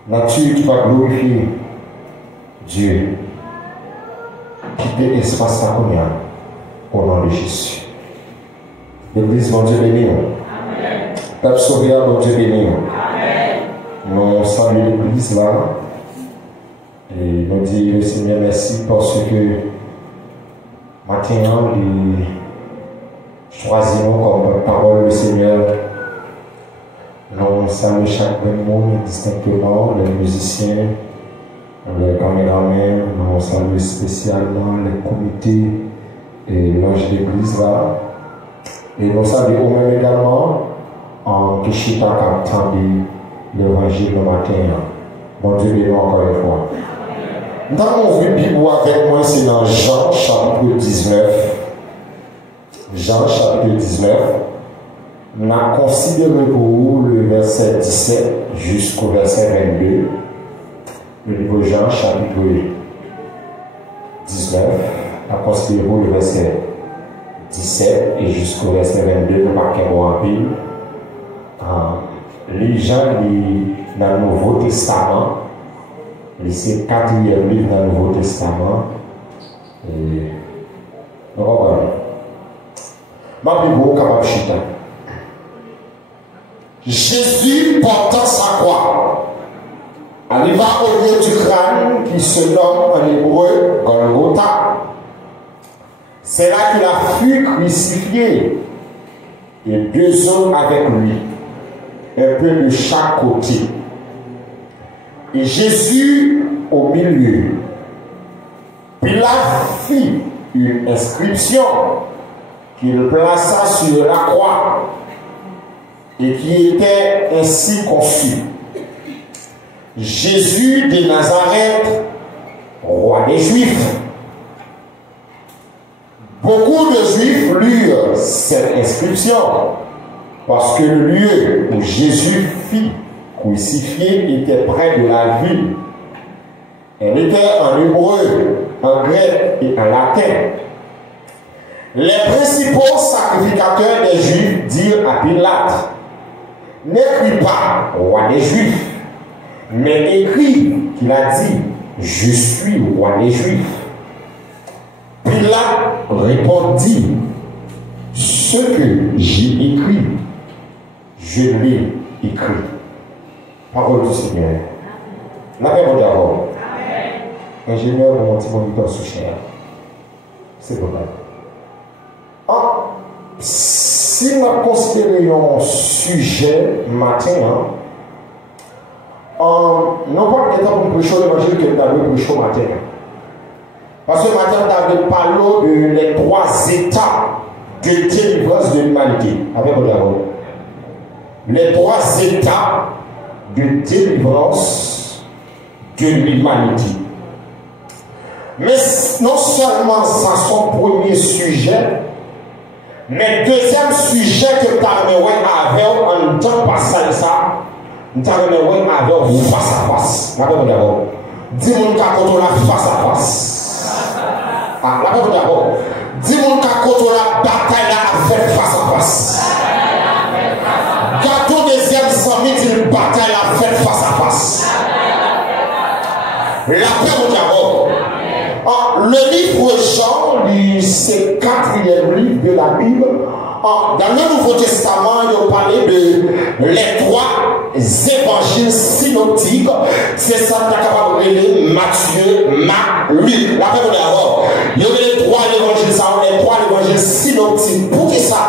Nature qui va glorifier Dieu. Quittez l'espace à combien au nom de Jésus. L'église, mon Dieu béni. Peuple sauvé, mon Dieu béni. Nous saluons l'église là. Et nous disons le Seigneur merci parce que maintenant, nous choisissons comme parole le Seignur. Nous saluons chaque monde distinctement, les musiciens, les caméramans, nous saluons spécialement les comités et l'ange d'église là. Et nous saluons même également en Kishita captant l'évangile le matin. Bon Dieu béni encore une fois. Dans mon vie Bible avec moi, c'est dans Jean chapitre 19. Jean chapitre 19. On a considéré pour vous le verset 17 jusqu'au verset 22. Le livre de Jean, chapitre 19. On a considéré pour le verset 17 et jusqu'au verset 22. Nous marquons en pile. Les gens dans le Nouveau Testament, c'est le 4e livre dans le Nouveau Testament. Et nous comprenons. Ma Bible, capable chita. Jésus portant sa croix arriva au lieu du crâne qui se nomme en hébreu Golgotha. C'est là qu'il a fut crucifié et 2 hommes avec lui, un peu de chaque côté. Et Jésus au milieu. Pilate fit une inscription qu'il plaça sur la croix et qui était ainsi conçue: Jésus de Nazareth, roi des Juifs. Beaucoup de Juifs lurent cette inscription parce que le lieu où Jésus fut crucifié était près de la ville. Elle était en hébreu, en grec et en latin. Les principaux sacrificateurs des Juifs dirent à Pilate, n'écris pas roi des Juifs, mais écris qu'il a dit, je suis roi des Juifs. Pilate répondit, ce que j'ai écrit, je l'ai écrit. Parole du Seigneur. La paix d'abord. Ingénieur, mon petit moniteur sous cher. C'est bon. Si nous considérons un sujet matin, non pas que nous avons prêché l'évangile que nous avons prêché matin. Parce que matin, nous avons parlé de les 3 étapes de délivrance de l'humanité. Avec vous d'abord. Les 3 étapes de délivrance de l'humanité. Mais non seulement ça son premier sujet, mais deuxième sujet que tu as avec en tant passage ça, tu as avec vous face à face. D'abord, dis-moi quand on a face à face. D'abord, dis-moi quand on a bataille à faire face à face. Quand on deuxième sommet, une bataille à faire face à face. La paix d'abord. Le livre Jean, c'est le 4e livre de la Bible. Dans le Nouveau Testament, il parlait de les 3 évangiles synoptiques. C'est ça que tu as capable de relire Matthieu, Marc, Luc. La paix d'abord. Il y a les 3 évangiles synoptiques. Pour qui ça?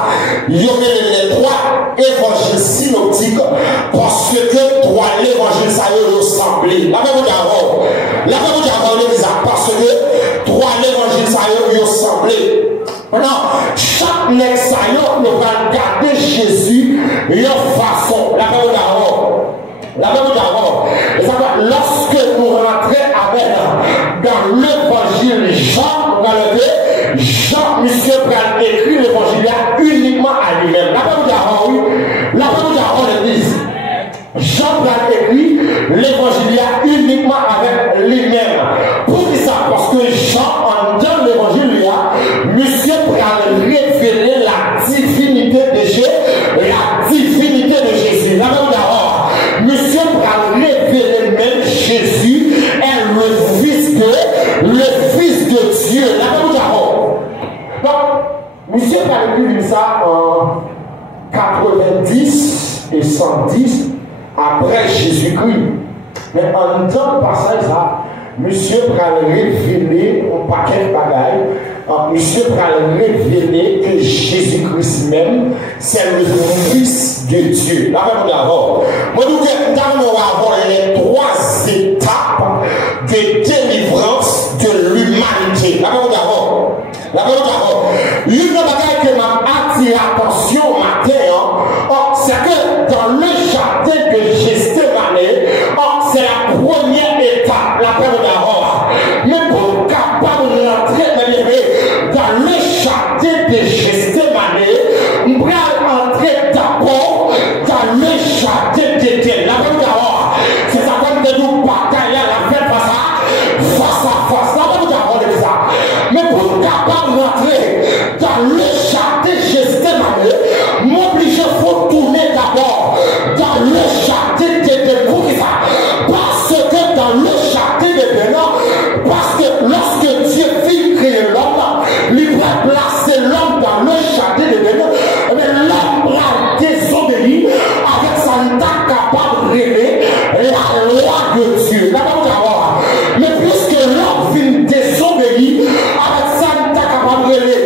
Il y a les 3 évangiles synoptiques parce que 3 évangiles ça y ressemblé. La paix d'abord. La paix d'abord, parce que 3 évangiles ça y ressemblé. Maintenant, chaque nexaillon ne va garder Jésus de façon. La même d'abord. La même d'abord. Lorsque nous rentrons dans l'évangile Jean, Jean, monsieur, a écrit l'évangile uniquement à lui-même. La même d'abord, oui. La même d'abord, l'église. Jean a écrit l'évangile uniquement avec lui-même. Pour ça, parce que Jean, dans l'évangile, monsieur a révélé la divinité de Jésus, La même d'abord, monsieur a révélé même Jésus est le Fils de Dieu. La même d'abord. Donc, monsieur a écrit ça en 90 et 110 après Jésus-Christ. Mais en tant que passage, monsieur a révélé un paquet de bagailles. Monsieur a révélé que Jésus-Christ même, c'est le Fils de Dieu. La même d'abord. Moi, nous allons avoir les 3 étapes de délivrance de l'humanité. La même d'abord. La même d'abord. Une bagaille que m'a attiré l'attention matin, c'est que dans le jardin de Gethsémani, c'est la première étape. La même d'abord. Mais pour capable de rentrer dans le jardin de Gethsémani, on va entrer d'abord dans le jardin d'Éden. La même d'abord. C'est ça comme de nous batailler à la fête face à face. La même d'abord de ça. Mais pour capable d'entrer dans le jardin de Gethsémani, m'obliger faut tourner d'abord dans le jardin d'Éden. Pour ça. Parce que dans le jardin d'Éden, parce que lorsque Dieu fit créer l'homme, il va placer l'homme dans le jardin d'Éden, mais l'homme va désobéir avec sa tête capable de révéler la loi de Dieu. Mais puisque l'homme vient désobéir avec sa tête capable de révéler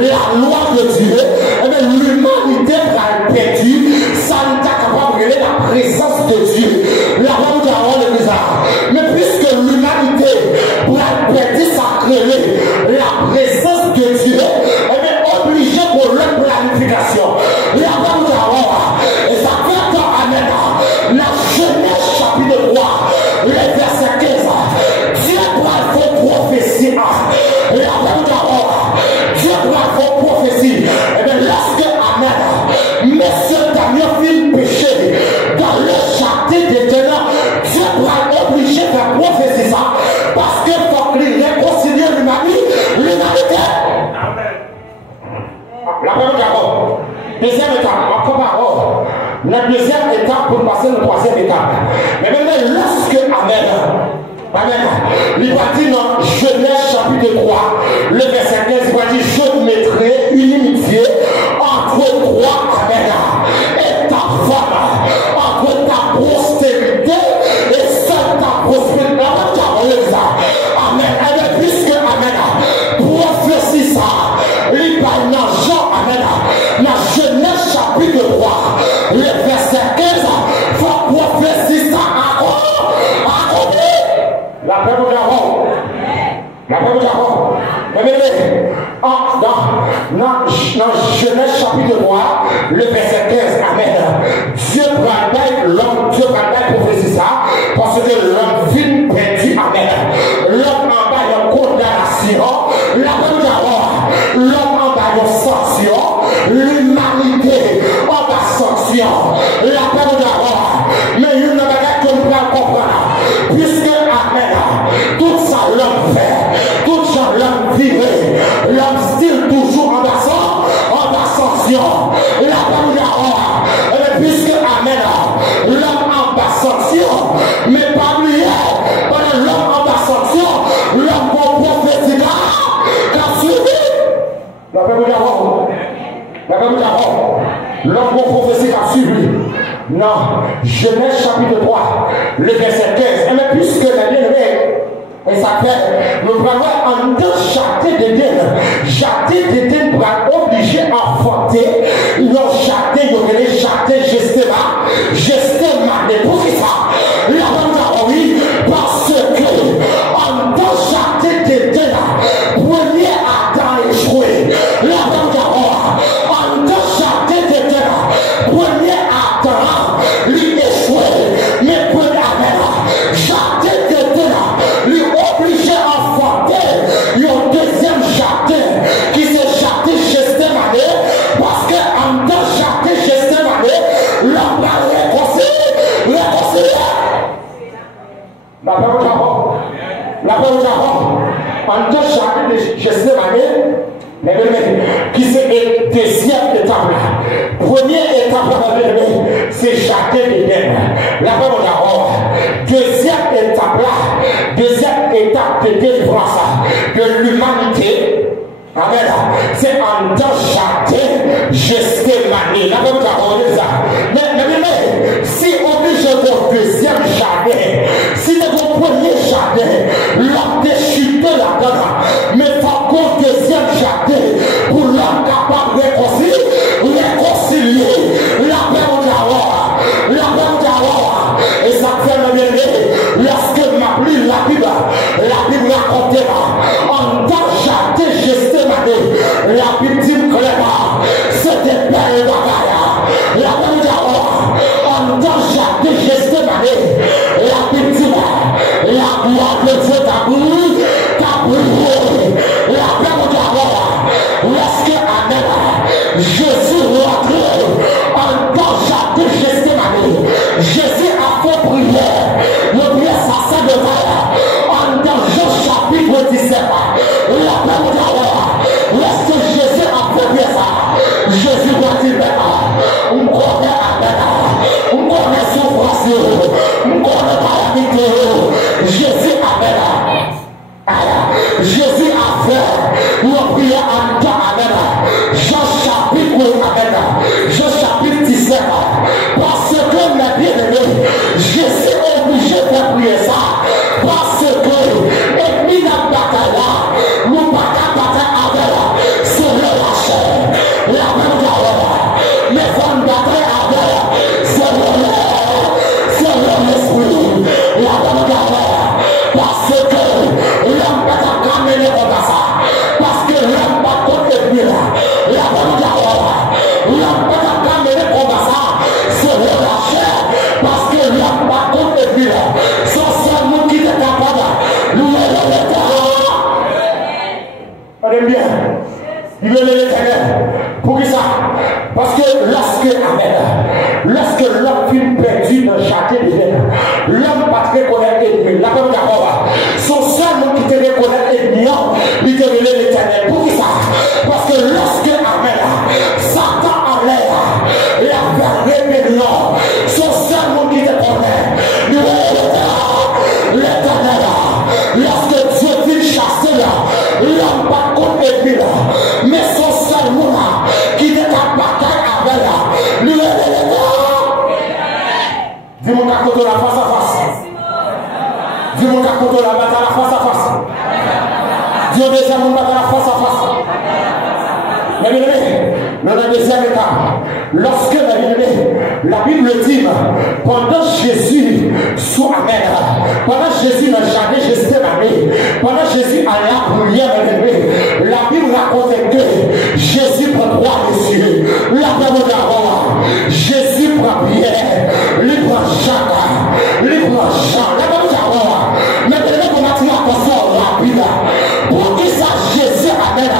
la loi de Dieu, l'humanité va perdre sa tête capable de révéler la présence de Dieu. La loi de Dieu. Mais puisque l'humanité va perdre sa créée, la présence de Dieu, obligé pour leur planification. La loi de Dieu. Et ça fait quand Amen. La Genèse chapitre 3, le verset 15. Dieu doit faire prophétie. La loi de Dieu. Dieu doit faire prophétie. Et bien lorsque Amen, Monsieur Daniel fit péché dans le jardin d'Éden, Dieu doit obligé de faire prophétie ça. Parce que faut qu'il réconcilie l'humanité La première étape. Deuxième étape, encore parole. La deuxième étape pour passer la troisième étape. Mais maintenant, lorsque Amen. Il va dire dans Genèse chapitre 3, le verset 15, il va dire je mettrai une inimitié entre toi, Amen, et ta femme, entre ta postérité et seule ta prospérité. Amen. Et puisque Amen, prophétie ça, il va dans Jean, Amen, dans Genèse chapitre 3, le verset 15, il faut prophétie ça accompli. La paix de Gabon. La paix de Gabon. Dans Genèse chapitre 3, le verset 15, Amen. Dieu prend l'homme, Dieu prend prophétie ça, parce que l'homme vient perdu, Amen. L'homme en bas de condamnation, la paix de Gabon. L'homme en bas de sanction, l'humanité en bas de sanction, la paix de Gabon. Mais il n'y a pas de comprendre. Puisque, Amen, tout ça l'homme fait, tout ça l'homme vivait, l'homme style toujours en ascension, la parole, puisque, Amen, l'homme en ascension, mais pas oublier, pendant l'homme en ascension, l'homme en prophétie, qu'a suivi, la parole, l'homme en prophétie qu'a suivi. Non, Genèse chapitre 3, le verset 15. Et mais puisque la bien-aimée, et ça fait, nous prenons en deux châté d'Éden pour être obligé à enfanter, nos châté, nous châté gestéma, mais pour qui ça? La bonne oui, parce que en deux châté d'Éden, premier Adam échoué. La bonne en deux châté d'Éden, premier Adam, lui échoué. Mais pour Amen, châté d'Éden, lui obligé à enfanter un deuxième châté qui se châté gestémané, parce que en deux châté gestémané, l'homme va réconcilier. La parole d'Aaron, en deux châtés de gestémané, qui c'est la deuxième étape là. Première étape, c'est châté d'Éden. La parole d'Aaron. Deuxième étape là, deuxième étape de délivrance de l'humanité. Amen. C'est en deux châté gestémané. La parole d'Aaron est ça. Mais si on dit je veux deuxième châté, si c'est mon premier châté, l'homme déchuté là-dedans, mais par contre deuxième châté, pour l'homme capable de réconcilier la paix d'Aaron, et ça fait le bien, lorsque ma pris la Bible racontait en deux châté gestémané, la Bible dit clairement, c'était belle bagaille, la paix d'Aaron, en deux châté gestémané, la Bible dit la gloire de Dieu t'a brûlé, la paix d'Aaron, lorsque Amen, Jésus rentré en deux châté gestémané, Jésus a fait prière, le prière sacerdotale, en dans Jean chapitre 17, la paix d'Aaron, lorsque Jésus a fait prière ça, Jésus va dire, on connaît Amen, on connaît souffrance, on connaît calamité, Jésus Amen. Jésus a fait une prière en temps, Amen. Jean chapitre, Amen. Jean chapitre 17. Parce que mes bien-aimés, Jésus est obligé de prier ça. Parce que, et puis la bataille là, nous ne pouvons pas battre avec, c'est la chair. La même d'Aaron. Mais on battre avec, c'est l'esprit. La même d'Aaron. Parce que l'homme va t'amener comme ça. Parce que l'homme va t'amener là. La bonne d'Aaron. L'homme va t'amener comme ça. C'est la chair. Parce que l'homme va t'amener là. Sans ça, nous qui est capable. Nous allons le temps. On aime bien. Il veut l'éternel. Pour qui ça? Parce que lorsque l'homme fut perdu dans le château d'Éden, l'homme pas très connaître l'ennemi. La bonne d'Aaron. Son seul qui te reconnaît l'ennemi, il te relève l'éternel. Pour qui ça? Parce que lorsque Amen, Dans la deuxième étape, lorsque la Bible dit, pendant Jésus sous Amen, pendant Jésus n'a jamais Jésus aimé, pendant Jésus a la prière, la Bible raconte que Jésus prend trois messieurs, la Bible d'abord, Jésus prend Pierre, lui prend Jacques, lui prend Jean, la Bible d'abord, maintenant qu'on a tiré attention rapide, pour qu'il sache Jésus Amen,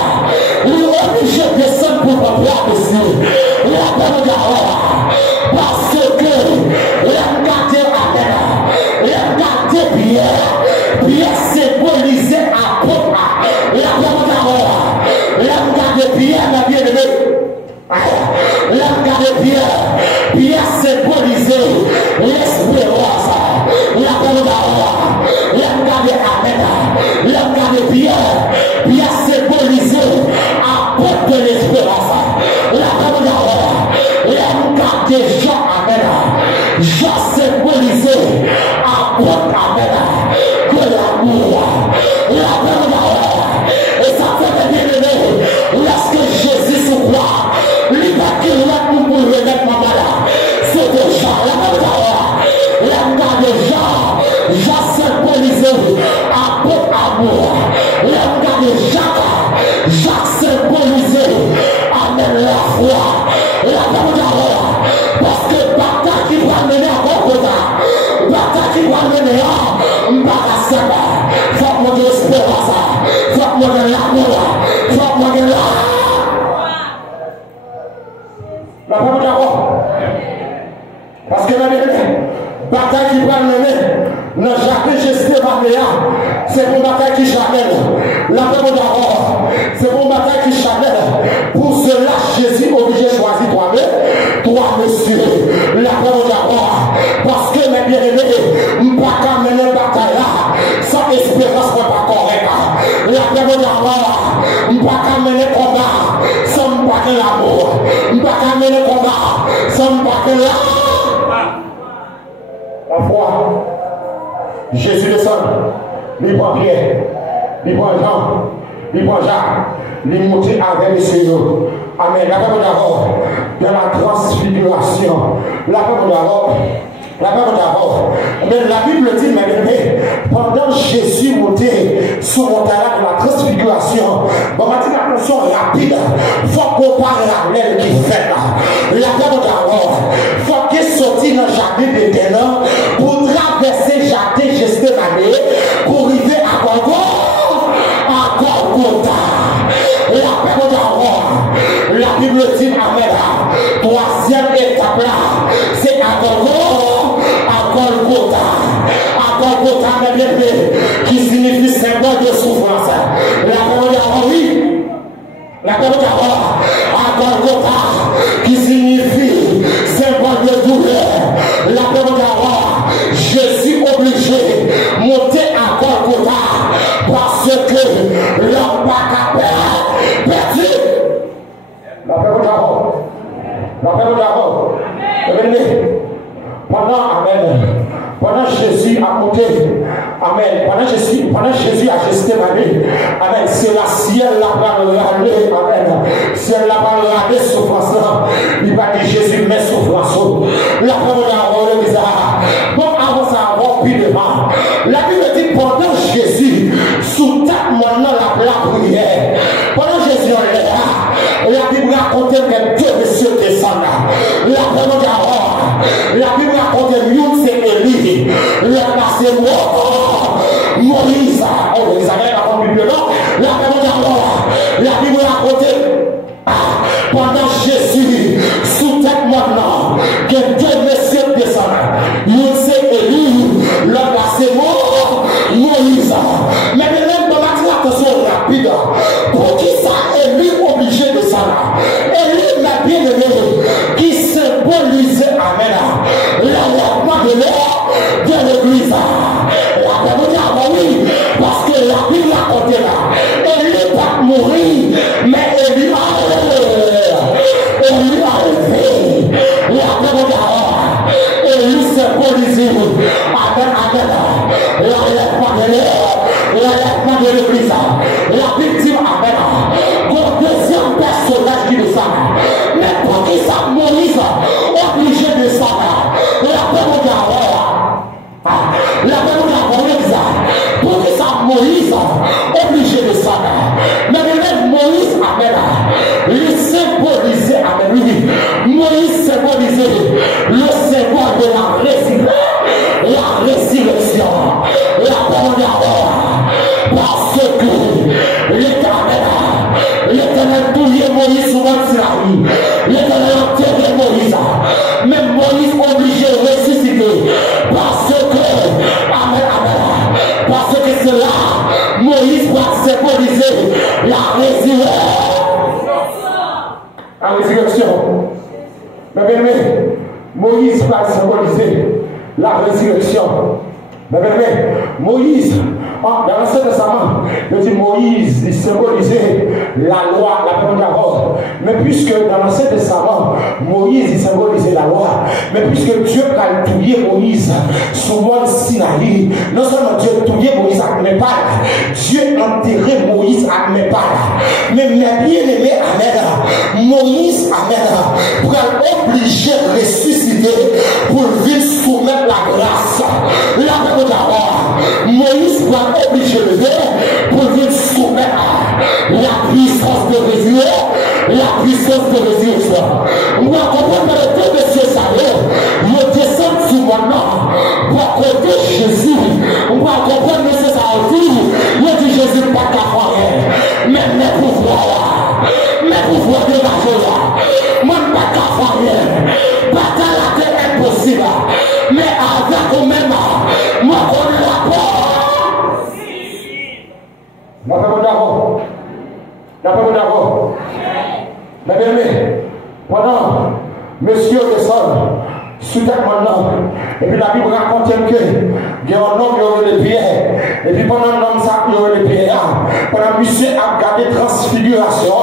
il est obligé de descendre pour prendre trois messieurs, la Bible d'abord, parce que regardez Amen, regardez Pierre symbolisait apôtre, la Bible d'abord, regardez Pierre, la bien-aimé. Regardez Pierre symbolisait l'espérance. Regardez Amen. Regardez Pierre symbolisait apôtre de l'espérance. Regardez Jean Amen. Jean symbolisait apôtre Amen. Que l'amour. Et ça fait bien-aimé. Lorsque Jésus se croit, lui va qu'il va pour remettre ma malade. C'est déjà la même Jean symbolisé apôtre amour. Jacques symbolisé amène la foi. Parce que bataille qui va mener à Golgotha, bataille qui va mener à Mbakasaba, faut que l'espérance, faut que l'amour, faut que l'amour. La parole d'abord. Parce que la bataille qui va mener, n'a jamais gesté Maria. C'est une bataille qui chamène. La parole d'abord. C'est une bataille qui chamène. Pour cela, Jésus obligé de choisir toi, monsieur. La parole d'abord. Parce que mes bien-aimés, ne pas qu'à mener une bataille là, sans espérance, pas correct. La parole d'abord. Ne pas qu'à mener combat, sans pas que l'amour. Ne pas qu'à mener combat, sans pas que l'amour. La foi, Jésus descend, il prend Pierre, il prend Jean, il prend Jacques, il monte avec le Seigneur. Amen. La parole d'abord, de la transfiguration. La parole d'abord. Mais la Bible dit, mais pendant Jésus montait sur mon talent de la transfiguration, on va dire attention rapide, il faut qu'on parle la l'aile qui fait là. La parole d'abord, il faut qu'il sorte dans le jardin d'éternel pour traverser le jardin Gethsémani pour arriver à Golgotha. La parole d'abord, la Bible dit, amen. Troisième étape là, c'est à Golgotha, qui signifie symbole de souffrance. La parole d'abord, oui. La parole d'abord, à Golgotha, qui signifie symbole de douleur. La parole d'abord, je suis obligé de monter à Golgotha parce que l'homme n'a pas perdu. La parole d'abord. La parole d'abord. Pendant Jésus a monté, amen. Pendant Jésus a gesté ma vie, amen. C'est la ciel la va regarder, amen. Ciel la va regarder souffrance. Il va dire Jésus met souffrance. La parole d'abord, le bizarre. Bon, avant ça, avant plus devant. La Bible dit pendant Jésus, sous ta maintenant la prière. Pendant Jésus on est là. La Bible raconte que deux messieurs descendent. La parole d'abord. La Bible raconte que Youn c'est Élie. La c'est Moïse. Oh, vous avez la Bible non? La parole d'abord. La Bible raconte pendant Jésus, sous tête maintenant, que deux messieurs descendent. Youn c'est Élie. La c'est Moïse. Mais même dans la attention rapide, pour qui ça Élie obligé de ça? Élie m'a bien aimé, qui symbolise, amen, l'enlèvement de l'air de l'église. La Bible dit, oui, parce que la Bible a compté là. Élie va mourir, mais Élie a élevé. La Bible dit, Élie symbolise, amen, l'enlèvement de l'air, l'enlèvement de l'église. La Bible dit, amen, le deuxième personnage le symbole de la résurrection, la première heure, parce que l'Éternel touillait Moïse souvent sur la vie, l'Éternel enterrait Moïse, même Moïse obligé de ressusciter, parce que, amen, parce que cela, Moïse va symboliser la résurrection. Mais bien aimé, Moïse va symboliser la résurrection. Mais bien aimé, Moïse, dans l'Ancien Testament, il dit Moïse, il symbolisait la loi, la première ordre. Mais puisque dans l'Ancien Testament, Moïse, il symbolisait la loi, mais puisque Dieu a tué Moïse sous mont Sinaï, non seulement Dieu a tué Moïse à Népal, Dieu a enterré Moïse à Népal. Mais bien aimé, amen, Moïse, amen, pour être obligé de ressusciter pour vite soumettre la grâce. La Moïse va obligé de faire pour vite soumettre la puissance de résurrection. La puissance de résurrection. On va comprendre le temps de ce salaire. Je descends sur mon nom pour côté Jésus. On va comprendre que c'est ça aussi. Je dis Jésus pas qu'à faire. Mais mes pouvoirs de la joie. Moi pas qu'à faire. Pas qu'à la terre impossible. Mais avec au même moi connais la porte. La paix d'abord. Mais bien aimé, pendant monsieur descend sous tête maintenant, et puis la Bible raconte qu'il y a un homme qui aurait les pierres, et puis pendant l'homme ça il aurait les pierres, pendant monsieur a gardé transfiguration,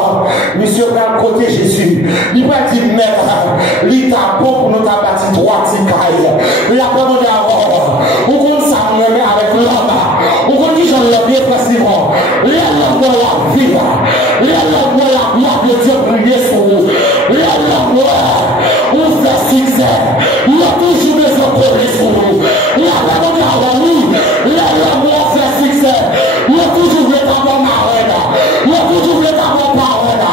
monsieur va côté Jésus, il va dire mère, l'État bon pour nous bâtir trois ticailles, la paix d'abord, où on s'amène avec l'homme, où on dit j'en ai bien facilement, l'homme de la vie, l'homme de la gloire de Dieu briller sur vous, l'homme où fait succès, il y a toujours des encouragements sur vous, il y a vraiment des amis, l'homme où fait succès, il y a toujours des amours marraines, il y a toujours des amours parraines,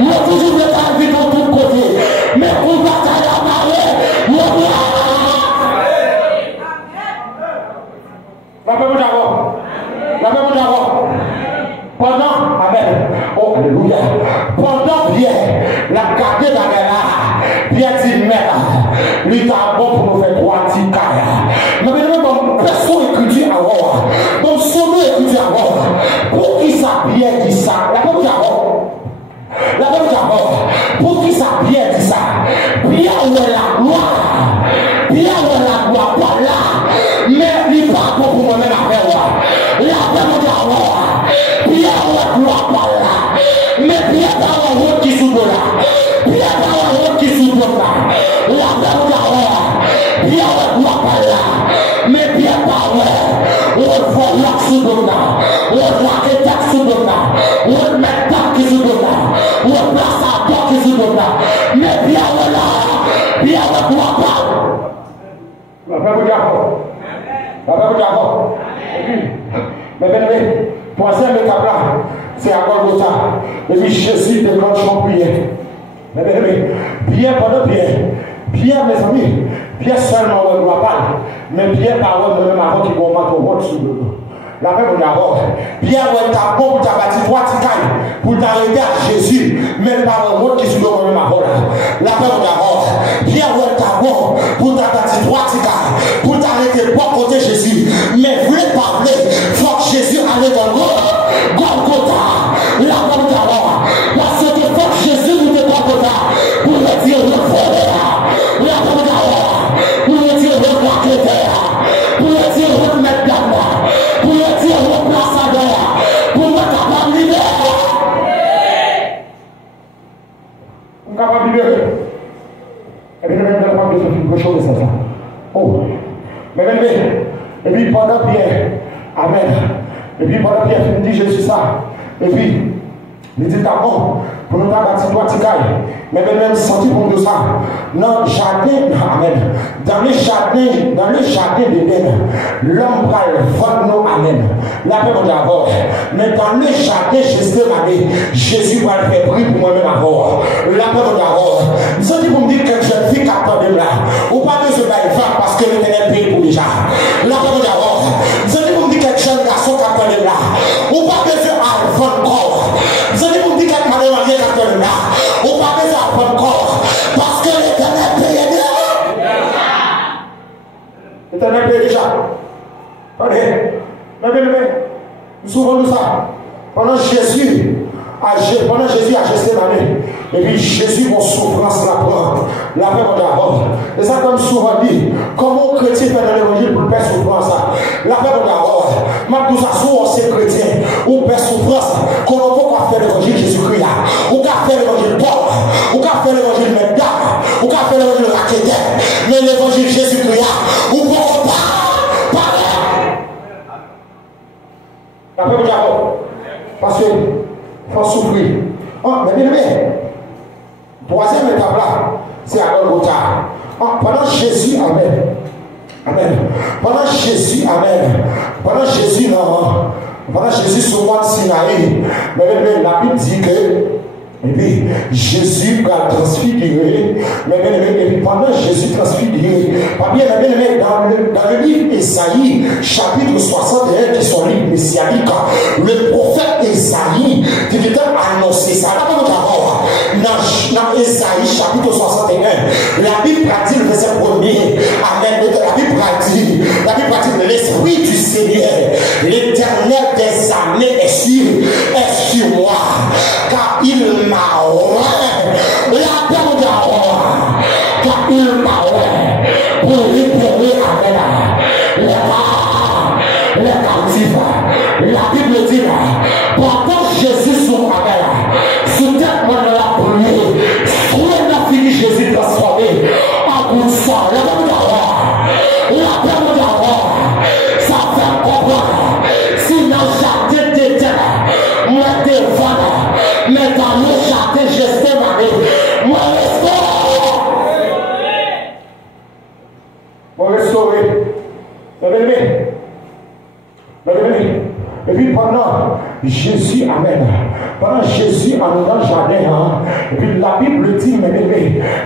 il y a toujours des amis de tous côtés, mais on va t'aller à marrer, il y a la paix d'abord. Pendant, amen, oh alléluia, pendant Pierre, la gardée d'Agala, Pierre dit, mère, l'État bon pour nous faire trois petits cas. Mais maintenant, personne écrit à voir, donc son nom écrit à voir, pour qui ça Pierre dit ça, la paix d'abord, pour qui ça Pierre dit ça, Pierre où est la gloire, pas là, mais il pas bon pour moi-même à faire, la paix d'abord. Pierre la gloire par là, mais Pierre dans la route qui s'ouvre là, Pierre dans la route qui s'ouvre là, la gloire, Pierre la gloire par là, mais Pierre par là, on voit la s'ouvre là, on voit les taxes s'ouvre là, on met ta qui s'ouvre là, on place à porte qui s'ouvre là, mais Pierre là, Pierre la gloire par là. La paix d'accord. Mais bien aimé, troisième étape là, c'est à Golgotha. Et puis Jésus déclenche son prière. Mais bien aimé, Pierre pendant Pierre mes amis, Pierre seulement ne doit pas, mais Pierre parle même avant qu'il commente au vote sur le dos. La paix pour d'abord. Pierre ouais ta bombe pour t'abattre trois ticailles pour t'arrêter à Jésus, même par un vote qui se doit même avant là. La paix pour d'abord. Pierre ouais ta bombe pour t'abattre trois ticailles pour t'arrêter pas côté Jésus, mais voulez parler, faut que Jésus allait dans le Golgotha. La paix pour d'abord. Parce que faut que Jésus nous dé Golgotha pour retirer le feu. La paix pour d'abord. Pour retirer le roi qui était là. Pour retirer le maître d'âme. Pour retirer le place à terre. Pour être capable de libérer. On est capable de libérer. Et puis, on est capable de faire quelque chose de ça. Oh. Mais même, et puis pendant Pierre, amen. Et puis pendant Pierre, il dit, je suis ça. Et puis, il dit, d'accord, pour nous bâtir toi petit caille. Mais même senti pour tout ça. Dans le jardin, amen. Dans le jardin d'Éden, l'homme va vendre nous, amen. La paix mon d'abord. Mais dans le jardin, Jésus va le faire prier pour moi-même d'abord. La paix mon d'abord. Vous avez pour me dire que je fille qui attend de là. Ou pas de se faire parce que l'Éternel paye pour déjà. La paix mon d'abord. Vous avez pour me dire que jeune garçon qui attend de là. Ou pas de se faire corps. Vous avez pour me dire que madame qui attend de là. Ou pas de se faire corps. Parce que l'Éternel paye déjà. L'Éternel paye déjà. Mais, souvent nous ça. Pendant Jésus a Gethsémani, et puis Jésus, mon souffrance la prend, la paix mon d'abord. Et ça, comme souvent dit, comment un chrétien fait dans l'évangile pour faire souffrance, la paix mon d'abord. Même nous assurons ces chrétiens, ou faire souffrance, comment on peut faire l'évangile Jésus-Christ, ou faire l'évangile Paul, ou faire l'évangile Medard, ou faire l'évangile Raquetet, mais l'évangile Jésus-Christ, ou pour pas. La paix mon d'abord. Parce qu'il faut souffrir. Oh, mais bien aimé, troisième étape là, c'est à Golgotha. Oh, pendant Jésus, amen. Amen. Pendant Jésus, amen. Pendant Jésus, non. Pendant Jésus sur le mont Sinaï, mais la Bible dit que. Et puis, Jésus va transfigurer. Mais bien aimé, et puis pendant Jésus transfiguré, bien aimé, dans le livre Ésaïe, chapitre 61, qui est son livre messianique, le prophète Ésaïe, qui était annoncé ça. Dans Ésaïe, chapitre 61, la Bible a dit le verset 1er, amen. La Bible a dit l'Esprit du Seigneur, l'Éternel des armées est sur moi, car il m'a la paix d'avoir, car il m'a pour libérer les captifs. La Bible dit pendant Jésus sur c'était la prière, on a fini Jésus transformé en bout de sang. La paix d'avoir, ça fait comprendre. Si dans le jardin d'Éden, moi devant, mais dans le jardin Gethsémani, moi restaurer. Et puis pendant Jésus, amen. Pendant Jésus en dans le jardin, et puis la Bible dit, mais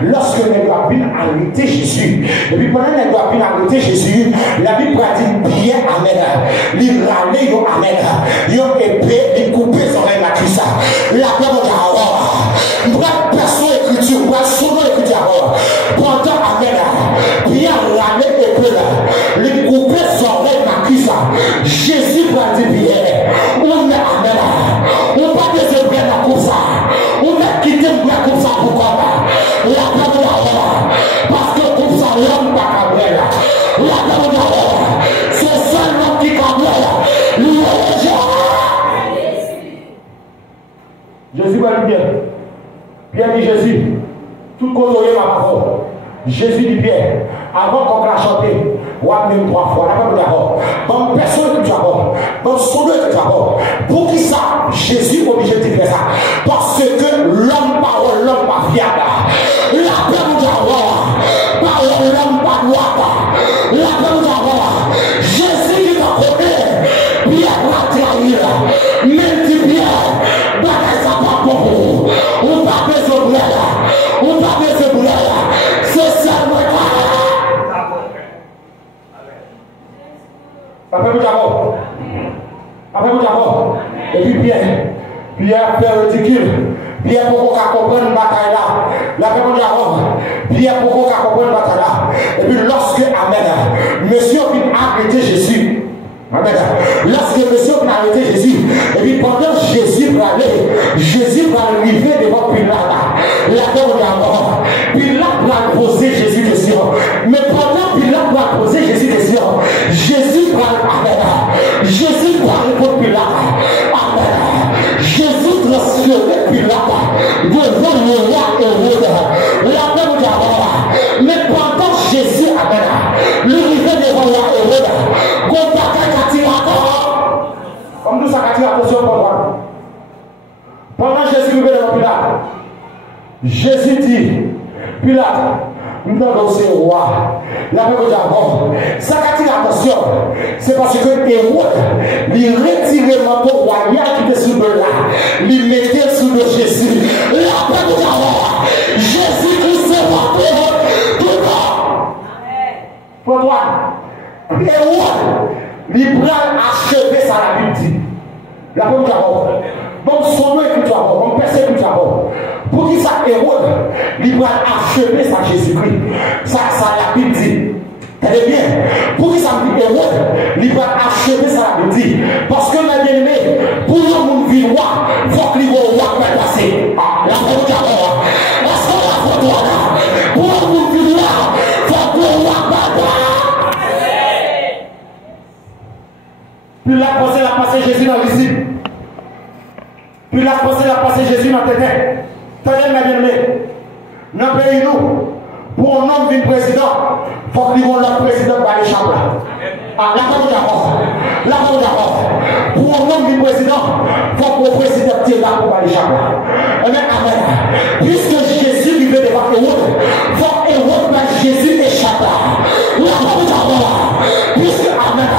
lorsque les Gabines a arrêté Jésus, et puis pendant les Gabines a arrêté Jésus, la Bible a dit, bien, amen. Il râlait, amen. Il a épée, il coupait son oreille la cuisse. La paix de la bref, personne écriture, bref, son nom écriture. Pendant, amen. Bien râlait, épée, il coupait son oreille la cuisse. Jésus va dire, bien, on est amen. On va pas se prendre comme ça. On va quitter le comme ça pour quoi? La paix de la parce que comme ça, l'homme pas cabrer. La paix de la c'est seulement qui cabrer. Jésus va lui dire. Pierre dit Jésus, tout côté ma parole. Jésus dit Pierre, avant qu'on l'a chanté, on a même 3 fois, la paix d'abord. Comme personne que tu as comme son que tu as pour qui ça, Jésus est obligé de faire ça. Parce que l'homme parole, l'homme pas fiable. La paix d'abord, parole, l'homme pas droit. La paix d'abord, Jésus qui t'a connu, Pierre va trahir. Même si Pierre, bagaille ça pas pour vous. On va faire ce blé là. On va faire ce blé là. C'est ça le Après d'abord. Et puis Pierre fait ridicule. Pierre pour qu'on comprenne une bataille là. La paix d'abord. Pierre pour qu'on comprenne une bataille là. Et puis lorsque, amen, monsieur a arrêté Jésus. Amen. Lorsque monsieur a arrêté Jésus, et puis pendant Jésus va aller, Jésus va arriver devant Pilate. La paix d'abord. Pilate va poser Jésus question. Mais pendant Pilate va poser Jésus question, Jésus va amen. Jésus va répondre Pilate. Amen. Jésus transférait Pilate devant le roi Hérode. La paix d'abord. Mais pendant Jésus, amen, l'arrivée devant le roi Hérode, comme nous, ça attire l'attention pour moi. Pendant Jésus vivait devant Pilate, Jésus dit, Pilate, nous avons aussi roi. La même chose avant. Ça qui attire l'attention, c'est parce que Hérode, il retirait le manteau royal qui était sous de là. Il mettait sous de Jésus. La même chose avant. Jésus-Christ est roi tout le temps. Pour toi, Hérode, il prend achever sa la Bible. La même chose avant. Donc, son nom est tout d'abord, on persécute tout d'abord. Pour qui ça, Hérode, il va achever sa Jésus-Christ. Ça, la Bible dit. Très bien. Pour qui ça me dit Hérode, il va achever sa la Bible dit. Parce que, mes bien-aimés, pour le monde vivre, il faut qu'il y ait un roi qui va passer. La première d'abord. Est-ce qu'on a fait toi là? Pour le monde vivre, il faut que le roi va passer. Puis là, pensez la passer Jésus dans l'ici. Puis la pensée la passer Jésus dans tes têtes. Tenez mes bien-aimés. Dans le pays nous, pour un homme d'un président, il faut qu'il y ait le président par les chapeaux. Ah, la parole d'accord. La parole d'accord. Pour un homme d'un président, il faut que le président tienne là pour par les chapeaux. Eh bien, amen. Puisque Jésus vivait devant Hérode, il faut que Hérode par Jésus échappe. La parole d'accord. Puisque, amen.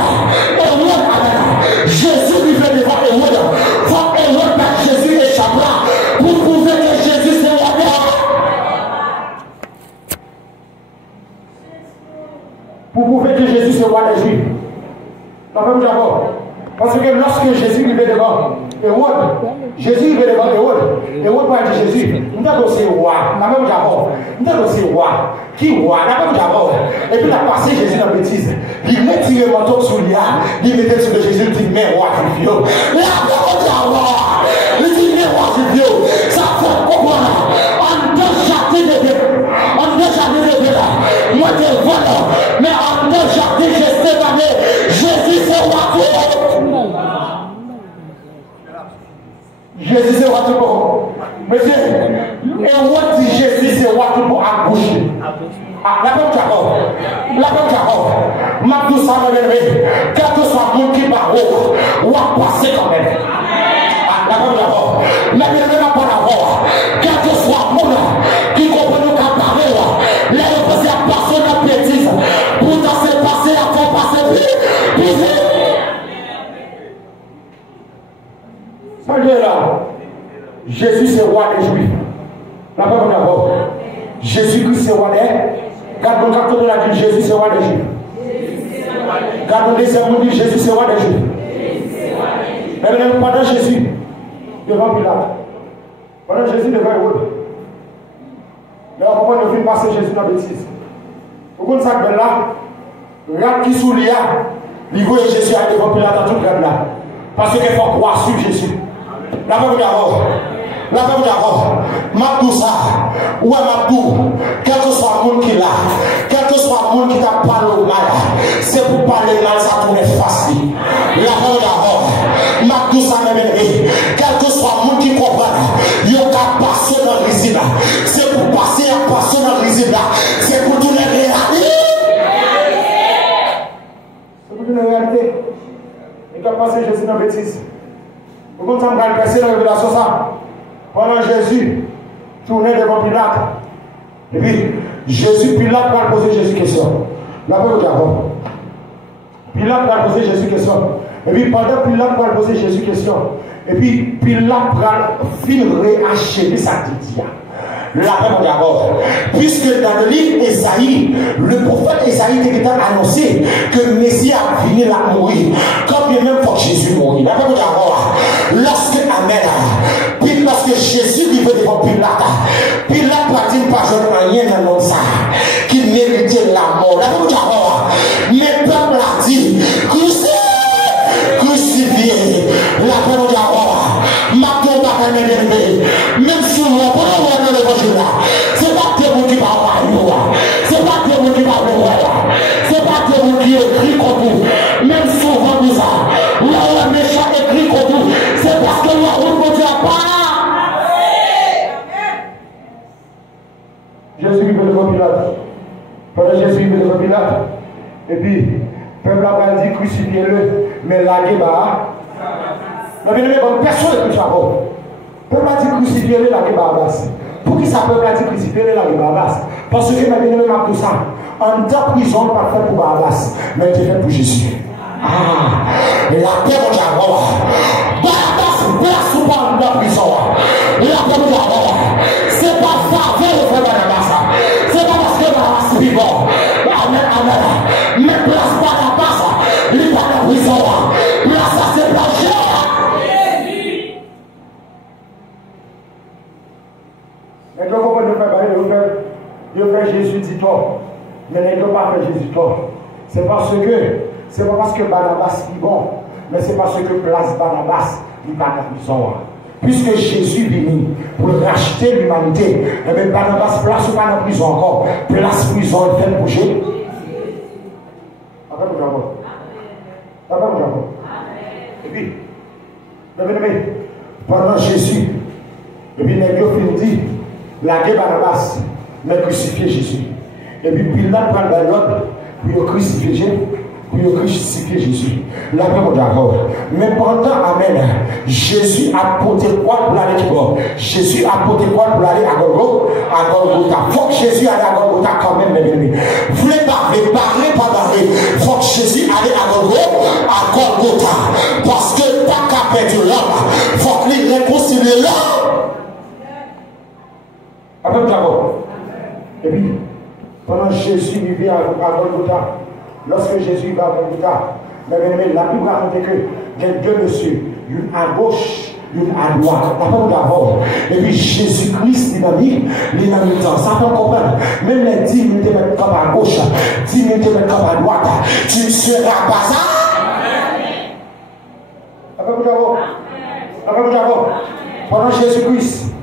Hérode, amen. Jésus vivait devant Hérode, il faut que Hérode par Jésus échappe pour prouver que Jésus c'est roi. Pour prouver que Jésus c'est roi des Juifs. D'abord. Parce que lorsque Jésus vivait devant Hérode, Jésus vivait devant Hérode, Hérode va dire Jésus, nous avons aussi roi, la même d'abord, nous avons aussi roi, qui roi, la même d'abord. Et puis il a passé Jésus dans la bêtise. Il met tiré le manteau sous lui, il mettait sur le Jésus, il dit, mais roi du vieux. La même d'abord, il dit, mais roi du vieux. Ça fait comprendre. On doit châtier de Dieu. On doit châtier de Dieu. Moi, je vois, mais on doit châtier, je sais pas, Jésus c'est roi tout. Jésus c'est roi tout bon. Monsieur, Hérode dit Jésus c'est roi tout bon à bouche. Ah, la bonne Jacob. La bonne Jacob. M'a tout ça me lever. Quand tout soit monde qui va haut, on va passer quand même. Ah, la bonne Jacob. Mais il n'y a pas d'abord. Quand tout soit monde qui comprend nous qu'à parler, là, il faut se passer dans la bêtise. Pourtant, c'est passé, il faut passer plus. Là, Jésus c'est roi des Juifs. La parole d'abord. Jésus-Christ c'est roi des. Gardons quand on a dit Jésus c'est roi des Juifs. Gardons les sermons dit Jésus c'est roi des Juifs. Mais pendant Jésus, devant Pilate, pendant Jésus devant Hérode, là on comprend le film passer Jésus dans la bêtise. Vous comprenez ça que là, regarde qui sous l'IA, il voit Jésus à devant Pilate à tout le là. Parce qu'il faut croire sur Jésus. La parole d'abord. La parole d'abord. Mabdou ça. Ou Mabdou. Quel que soit le monde qui est là. Quel que soit le monde qui t'a parlé mal. C'est pour parler mal, ça tourne facile. La parole d'abord. Mabdou ça même aimé. Quel que soit le monde qui comprend. Il y a qu'à passer dans l'usine. C'est pour passer à passer dans l'usine. C'est pour tourner réalité. C'est pour tourner réalité. Il a passé Jésus dans la bêtise. Vous comprenez ça, passer dans la révélation ça. Pendant Jésus tournait devant Pilate. Et puis, Jésus, Pilate va poser Jésus question. La parole d'abord. Pilate va poser Jésus question. Et puis, pendant Pilate va poser Jésus question. Et puis, Pilate va réachever sa tête. La parole d'abord. Puisque dans le livre Esaïe, le prophète Esaïe était annoncé que le Messie a fini la mourir. Comme il même faut que Jésus mourit. La parole d'abord. Lorsque Amen, puis lorsque Jésus vivait devant Pilate, Pilate va dire pas je rien dans ça qui méritait la mort. La parole d'abord. Mais le peuple a dit crucifié. La parole d'abord. Maintenant, pas même si on va pas dans l'évangile là, c'est pas que vous qui parlez, c'est pas que vous qui parlez, c'est pas que vous qui écrit contre vous, même souvent nous ça, là le méchant écrit contre vous, c'est parce que la route ne tient pas. Jésus vivait devant Pilate, pendant Jésus vivait devant Pilate, et puis le peuple a dit crucifiez-le, mais la guéba, personne ne peut faire. Le peuple a dit crucifiez-le, la guéba. Pour qui ça peut être crucifié là, le Barabbas? Parce que ma bien-aimée m'a tout ça. En temps prison, pas fait pour Barabbas, mais c'est fait pour Jésus. Ah, et la paix mon Dieu, Barabbas place ou pas en prison. Et la paix mon Dieu, c'est pas ça, le frère Barabbas. C'est pas parce que Barabbas est vivant. Amen, amen. Mais place Barabbas, il n'est pas en prison. Place ça, c'est plancher. Mais donc, on peut faire Jésus dit toi. Mais ne peut pas faire Jésus toi. C'est pas parce que Barnabas est bon, mais c'est parce que place Barnabas n'est pas en prison. Puisque Jésus est venu pour racheter l'humanité, et bien Barnabas place ou pas en prison encore. Place prison, il fait bouger. Après, vous avez. Et puis, pendant Jésus, et puis les dit, la guerre Barnabas, mais crucifier Jésus. Et puis Pilate prend l'autre, puis il crucifie Jésus. La paix mon d'accord. Mais pendant, amen, Jésus a porté quoi pour aller Jésus a porté quoi pour aller à Golgotha. Faut que Jésus aille à Golgotha quand même, mes amis. Vous voulez parler, faut que Jésus aille à Golgotha. Parce que pas qu'à perdre l'homme, faut qu'il réconcilie l'homme. Après, d'accord. Et puis, pendant Jésus vivait à Golgotha, lorsque Jésus va à Golgotha, la Bible raconte que il y a deux messieurs, une à gauche, une à droite. Après, d'abord. Et puis Jésus-Christ, il a mis temps. Ça peut comprendre. Même les 10 minutes de mettre comme à gauche, 10 minutes de mettre comme à droite, tu ne seras pas ça. Après, d'abord. Pendant Jésus-Christ,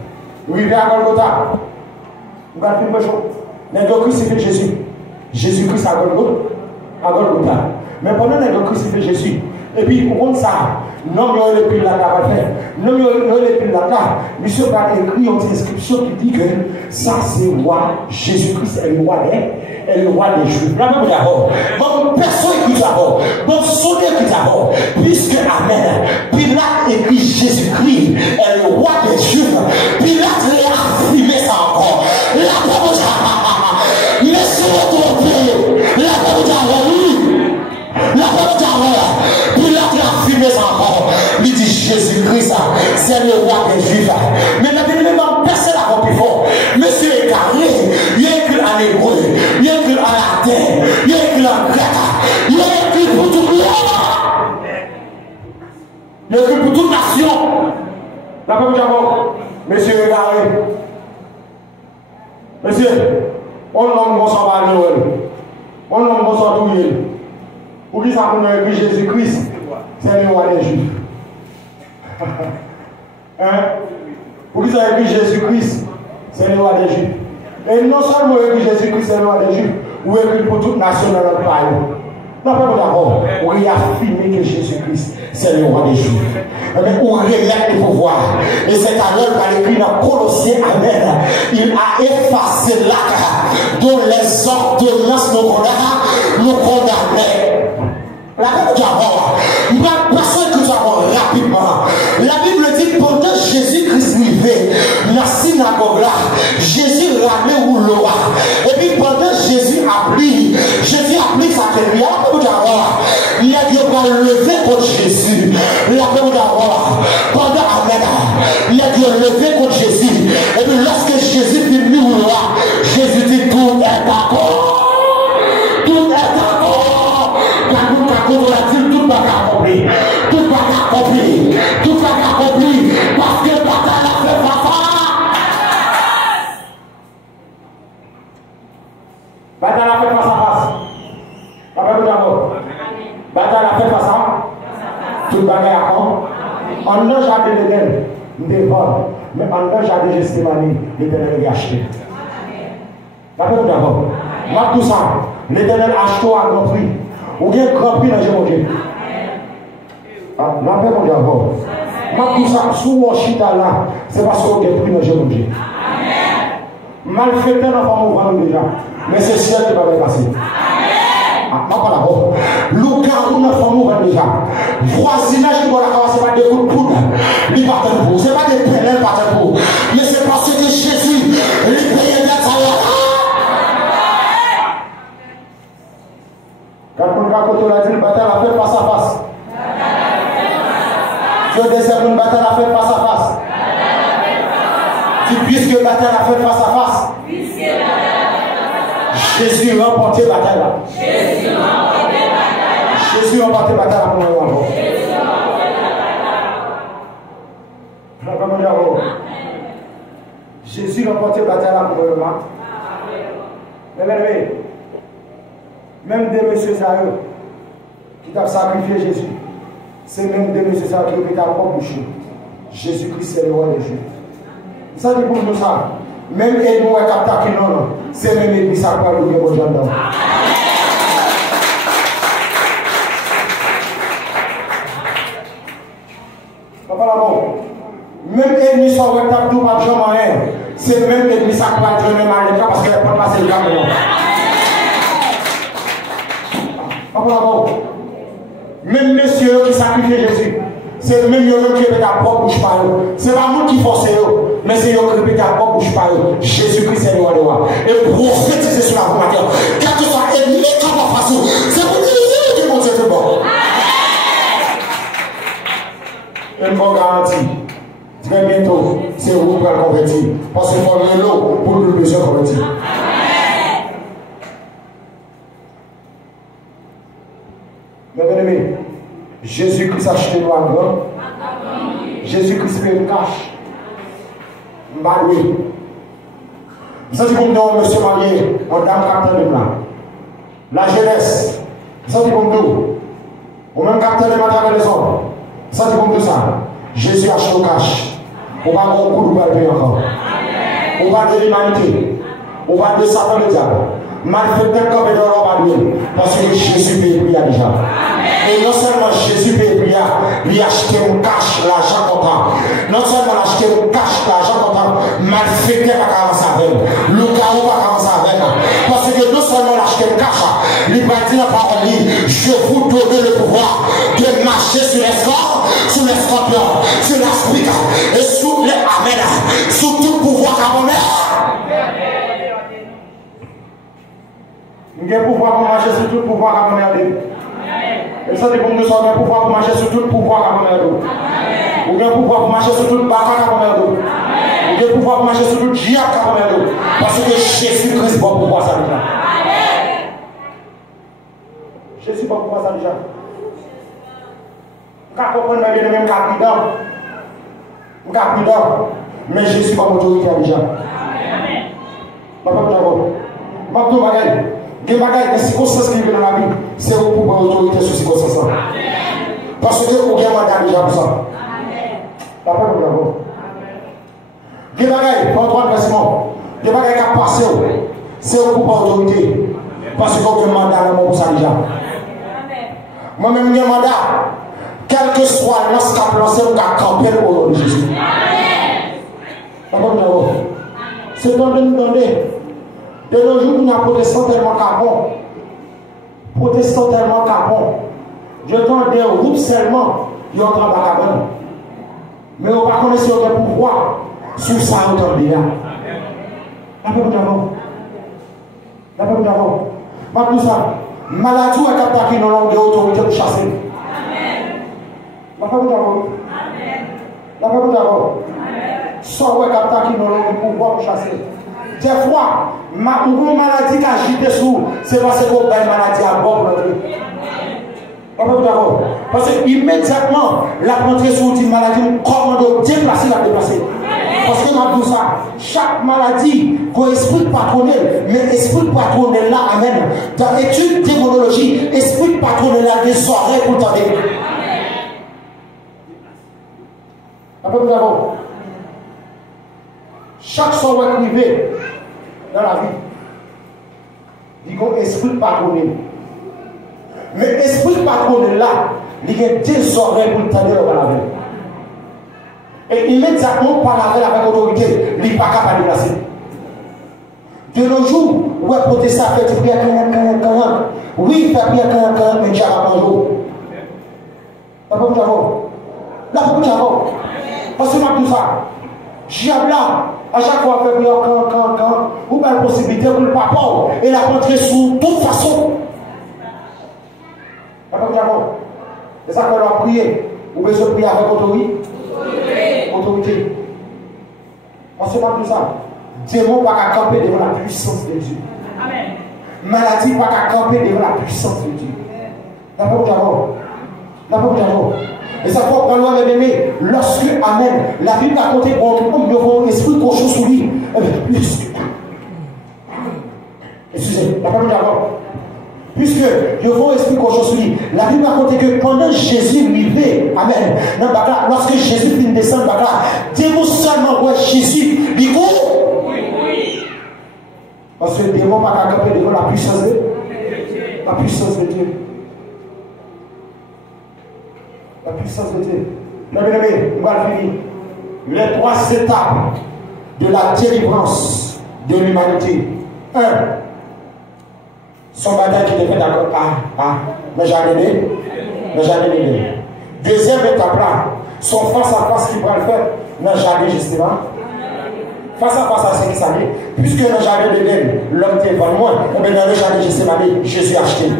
il vient à Golgotha. Vous allez filmer chaud. Les deux crucifiés Jésus. Jésus-Christ à Golgotha. Mais pendant les deux crucifiés Jésus, et puis, on ça, non, il y a le Pilate à faire. Non, il y a le Pilate là. Monsieur va écrire une inscription qui dit que ça, c'est le roi. Jésus-Christ est le roi des Juifs. Là, même d'abord. Donc, personne écrit d'abord. Donc, son écrit d'abord. Puisque, amen, Pilate écrit Jésus-Christ est le roi des Juifs. Pilate l'a affirmé ça encore. La parole mais c'est votre Dieu. La parole la parole Pilate l'a affirmé ça encore. Il dit Jésus-Christ, c'est le roi des Juifs. Mais la Bible même personne n'a compris fort. Monsieur est carré. Il est écrit en hébreu. Il est écrit en latin. Il est écrit en grec. Il est écrit pour tout le monde. Il est écrit pour toute nation. La parole d'abord. Monsieur est carré. Monsieur, on nomme mon sang à Noël. On nomme mon sang douillet. Pour qui ça qu'on a écrit Jésus-Christ, c'est le roi des Juifs. Hein? Pour qui ça a écrit Jésus-Christ, c'est le roi des Juifs. Et non seulement écrit Jésus-Christ, c'est le roi des Juifs, ou écrit pour toute nation dans notre pays. Non, pas d'accord. On réaffirme que Jésus-Christ, c'est le roi des Juifs. On relève le pouvoir. Et c'est alors qu'il écrit dans Colossiens, amen. Il a effacé l'acte dont les ordonnances nous condamnaient. La Bible dit personne que nous avons rapidement. La Bible dit pendant Jésus-Christ vivait dans la synagogue là, Jésus ramait ou l'oa. Et puis pendant Jésus applique sa télé. La Bible dit il y a Dieu va lever contre Jésus. La Bible dit pendant Amen, il y a Dieu levé contre Jésus. Et puis lorsque Jésus finit ou l'oa, Jésus dit tout est d'accord. Tout est d'accord. Tout va accompli. Tout va accompli. Tout va accompli. Parce que bataille a fait face à. Bataille a fait face à face. Pas d'abord. Bataille a fait face à. Tout bagaille à quoi? En un jardin d'Éden, nous devons. Mais en un jardin de Gethsémani, l'Éternel est acheté. Pas d'abord. Moi tout ça, l'Éternel a acheté à grand prix. Ou bien grand prix dans mon Dieu. La paix mon Dieu avant. Moi tout ça, sous Washita là, c'est parce qu'on a pris dans mon Dieu. Mal fait dans la forme où déjà. Mais c'est ciel qui va me passer. Pas d'abord. Louka ou la forme où déjà. Voisinage qui va la commencer par des coups de poudre. Ce n'est pas des pénales par des coups. Mais c'est parce que Jésus côté, la dit, bataille la fait face à face. Dieu désire une bataille la fait face à face. Puisque bataille la fait face à face. Jésus remporté bataille là. Jésus remporté bataille là pour nous. Jésus remporté bataille là pour nous. Même des messieurs Zahir qui t'a sacrifié Jésus, c'est même des messieurs Zahir qui ont été à propre bouche. Jésus-Christ c'est le roi des Juifs. Ça dit pour nous ça. Même Edmond est attaqué, non, c'est même l'église à quoi nous avons besoin. Papa là bon. Même l'église soit retable tout par Jean Marin, c'est même l'église à quoi Dieu même à l'écran parce qu'elle peut passer le camion. Papa là bon. Même messieurs qui sacrifient Jésus. C'est même eux qui répètent à propre bouche par eux. Ce n'est pas nous qui forçons eux, mais c'est eux qui répètent à propre bouche par eux. Jésus-Christ est le roi des rois. Et prophétiser sur la voiture. Quel que soit ennemi, comme la façon, c'est pour nous que mon Dieu est bon. Une bonne garantie. Très bientôt, c'est vous qui allez convertir. Parce qu'il faut l'eau pour le besoin convertir. Mes bien-aimés, Jésus-Christ a acheté nous à grand. Jésus-Christ fait une cache. Marié. Vous savez comme nous, monsieur marié, on dame capteur de plan. La jeunesse. Vous savez comme nous. Au même capteur de matin les hommes. Vous savez comme tout ça. Jésus a acheté une cache. On va avoir beaucoup de payer encore. On va de l'humanité. On va de Satan le diable. Malfaiteur comme de l'homme parce que Jésus paye prier déjà. Et non seulement Jésus paye prier, lui acheter un cash l'argent comptant. Non seulement acheter un cash l'argent comptant, malfaiteur va commencer avec. Le chaos va commencer avec. Parce que non seulement acheter un cash, lui va dire la parole, je vous donne le pouvoir de marcher sur les corps, sur les scorpions, sur la spica et sur les amen, sur tout pouvoir carbonnaire. Nous avons pouvoir pour marcher sur tout le pouvoir à mon aide. Et ça, c'est pour nous sommes un pouvoir pour marcher sur tout le pouvoir à mon aide. Nous avons pouvoir pour marcher sur tout le baccac à mon aide. Nous avons pouvoir pour marcher sur tout le diable à mon aide. Parce que Jésus-Christ va pouvoir ça déjà. Jésus va pouvoir ça déjà. Nous ne comprenons pas le même capitaine. Nous capitaine. Mais Jésus va m'autorité déjà. Papa, nous avons. Les bagages, les circonstances qui viennent dans la vie, c'est pour pouvoir autorité sur ces circonstances. Parce que vous avez un mandat déjà pour ça. Papa, nous avons. Les bagages, Antoine Bessimon, les bagages qui ont passé, c'est pour pouvoir autorité. Parce que vous avez un mandat pour ça déjà. Moi-même, j'ai un mandat, quel que soit l'os qui a lancé, vous avez campé au nom de Jésus. Papa, nous avons. C'est temps de nous donner. De nos jours, nous avons protestant tellement carbone. Protestant tellement carbone. Je tends des groupes seulement qui ont en carbone. Mais on ne va pas connaître le pouvoir sur ça, on tend bien. La peuple d'avant. La peuple d'avant. Pas tout ça. Maladie est attaquée dans l'angle de l'autorité pour chasser. La peuple d'avant. La peuple d'avant. Soit est attaqué dans l'angle de pouvoir pour chasser. Des fois, une maladie qui agite sous, c'est parce qu'on a une maladie à bord de l'autre. Parce que immédiatement, la rentrée sur une maladie, comment déplacer la déplacer. Parce que dans tout ça, chaque maladie, qu'on esprit patronel, mais esprit patronel là, amen. Dans l'étude démonologie, esprit patronel là, des oreilles pour t'entendre. Chaque soir privé dans la vie, il y a un esprit patronel. Mais l'esprit patronel là, il y a des oreilles pour t'entendre dans la vie. Et immédiatement, par la avec l'autorité, il n'est pas capable de placer. De nos jours, où est protestant fait du prière 40. Oui, il fait prière 40, mais il n'y a pas de jour. La peuple d'avant. La peuple d'avant. Parce que tout ça, diable là, à chaque fois, fait prière 40, ou bien la possibilité pour le papa, et la rentrer sous toute façon. ça qu'on a prié. Vous pouvez prier avec autorité. Autorité. On se parle de ça. Démon pas qu'à camper devant la puissance de Dieu. Amen. Maladie pas qu'à camper devant la puissance de Dieu. La parole d'abord. La parole d'abord. Et ça faut prendre mes aimés. Lorsque, amen, la Bible a compté pour un esprit cochon sous lui. Excusez, la parole d'abord. Puisque je vois esprit cochon sous lui. La Bible a compté que pendant Jésus vivait, amen, lorsque Jésus finit de descendre, démon seulement voit Jésus, il court. Parce que le démon n'a pas camper devant la puissance de Dieu. La puissance de Dieu. La puissance de Dieu. Bien aimé, on va finir. Les 3 étapes de la délivrance de l'humanité. 1. Son bataille qui était d'accord. Mais j'allais aider. Deuxième étape là, son face à face qui va le faire. Mais j'allais justement. Face à face à ce qui s'allait. Puisque dans le jardin d'Éden, l'homme était devant moi, on va dans le jardin de Gethsémani, Jésus a acheté.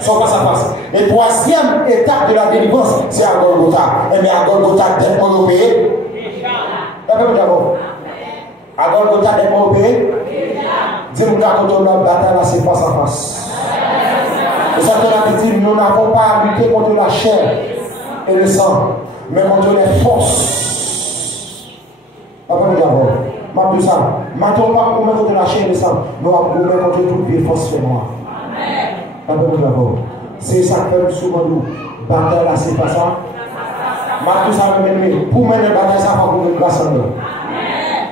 Son face à face. Et troisième étape de la délivrance, c'est à Golgotha. Et mais à Golgotha, d'être européen. À Golgotha, d'être européen. Dis-moi quand on a bataille, c'est face à face. Et ça qu'on a dit, nous n'avons pas à lutter contre la chair et le sang, mais contre les forces. Après, nous avons, tout ça, maintenant pas contre la chair et le sang, nous avons contre toute vie force féminin. Après, nous avons, c'est ça que fait souvent nous, bataille là, c'est pas ça. Tout ça, pour mener la bataille, ça va pour une grâce en nous.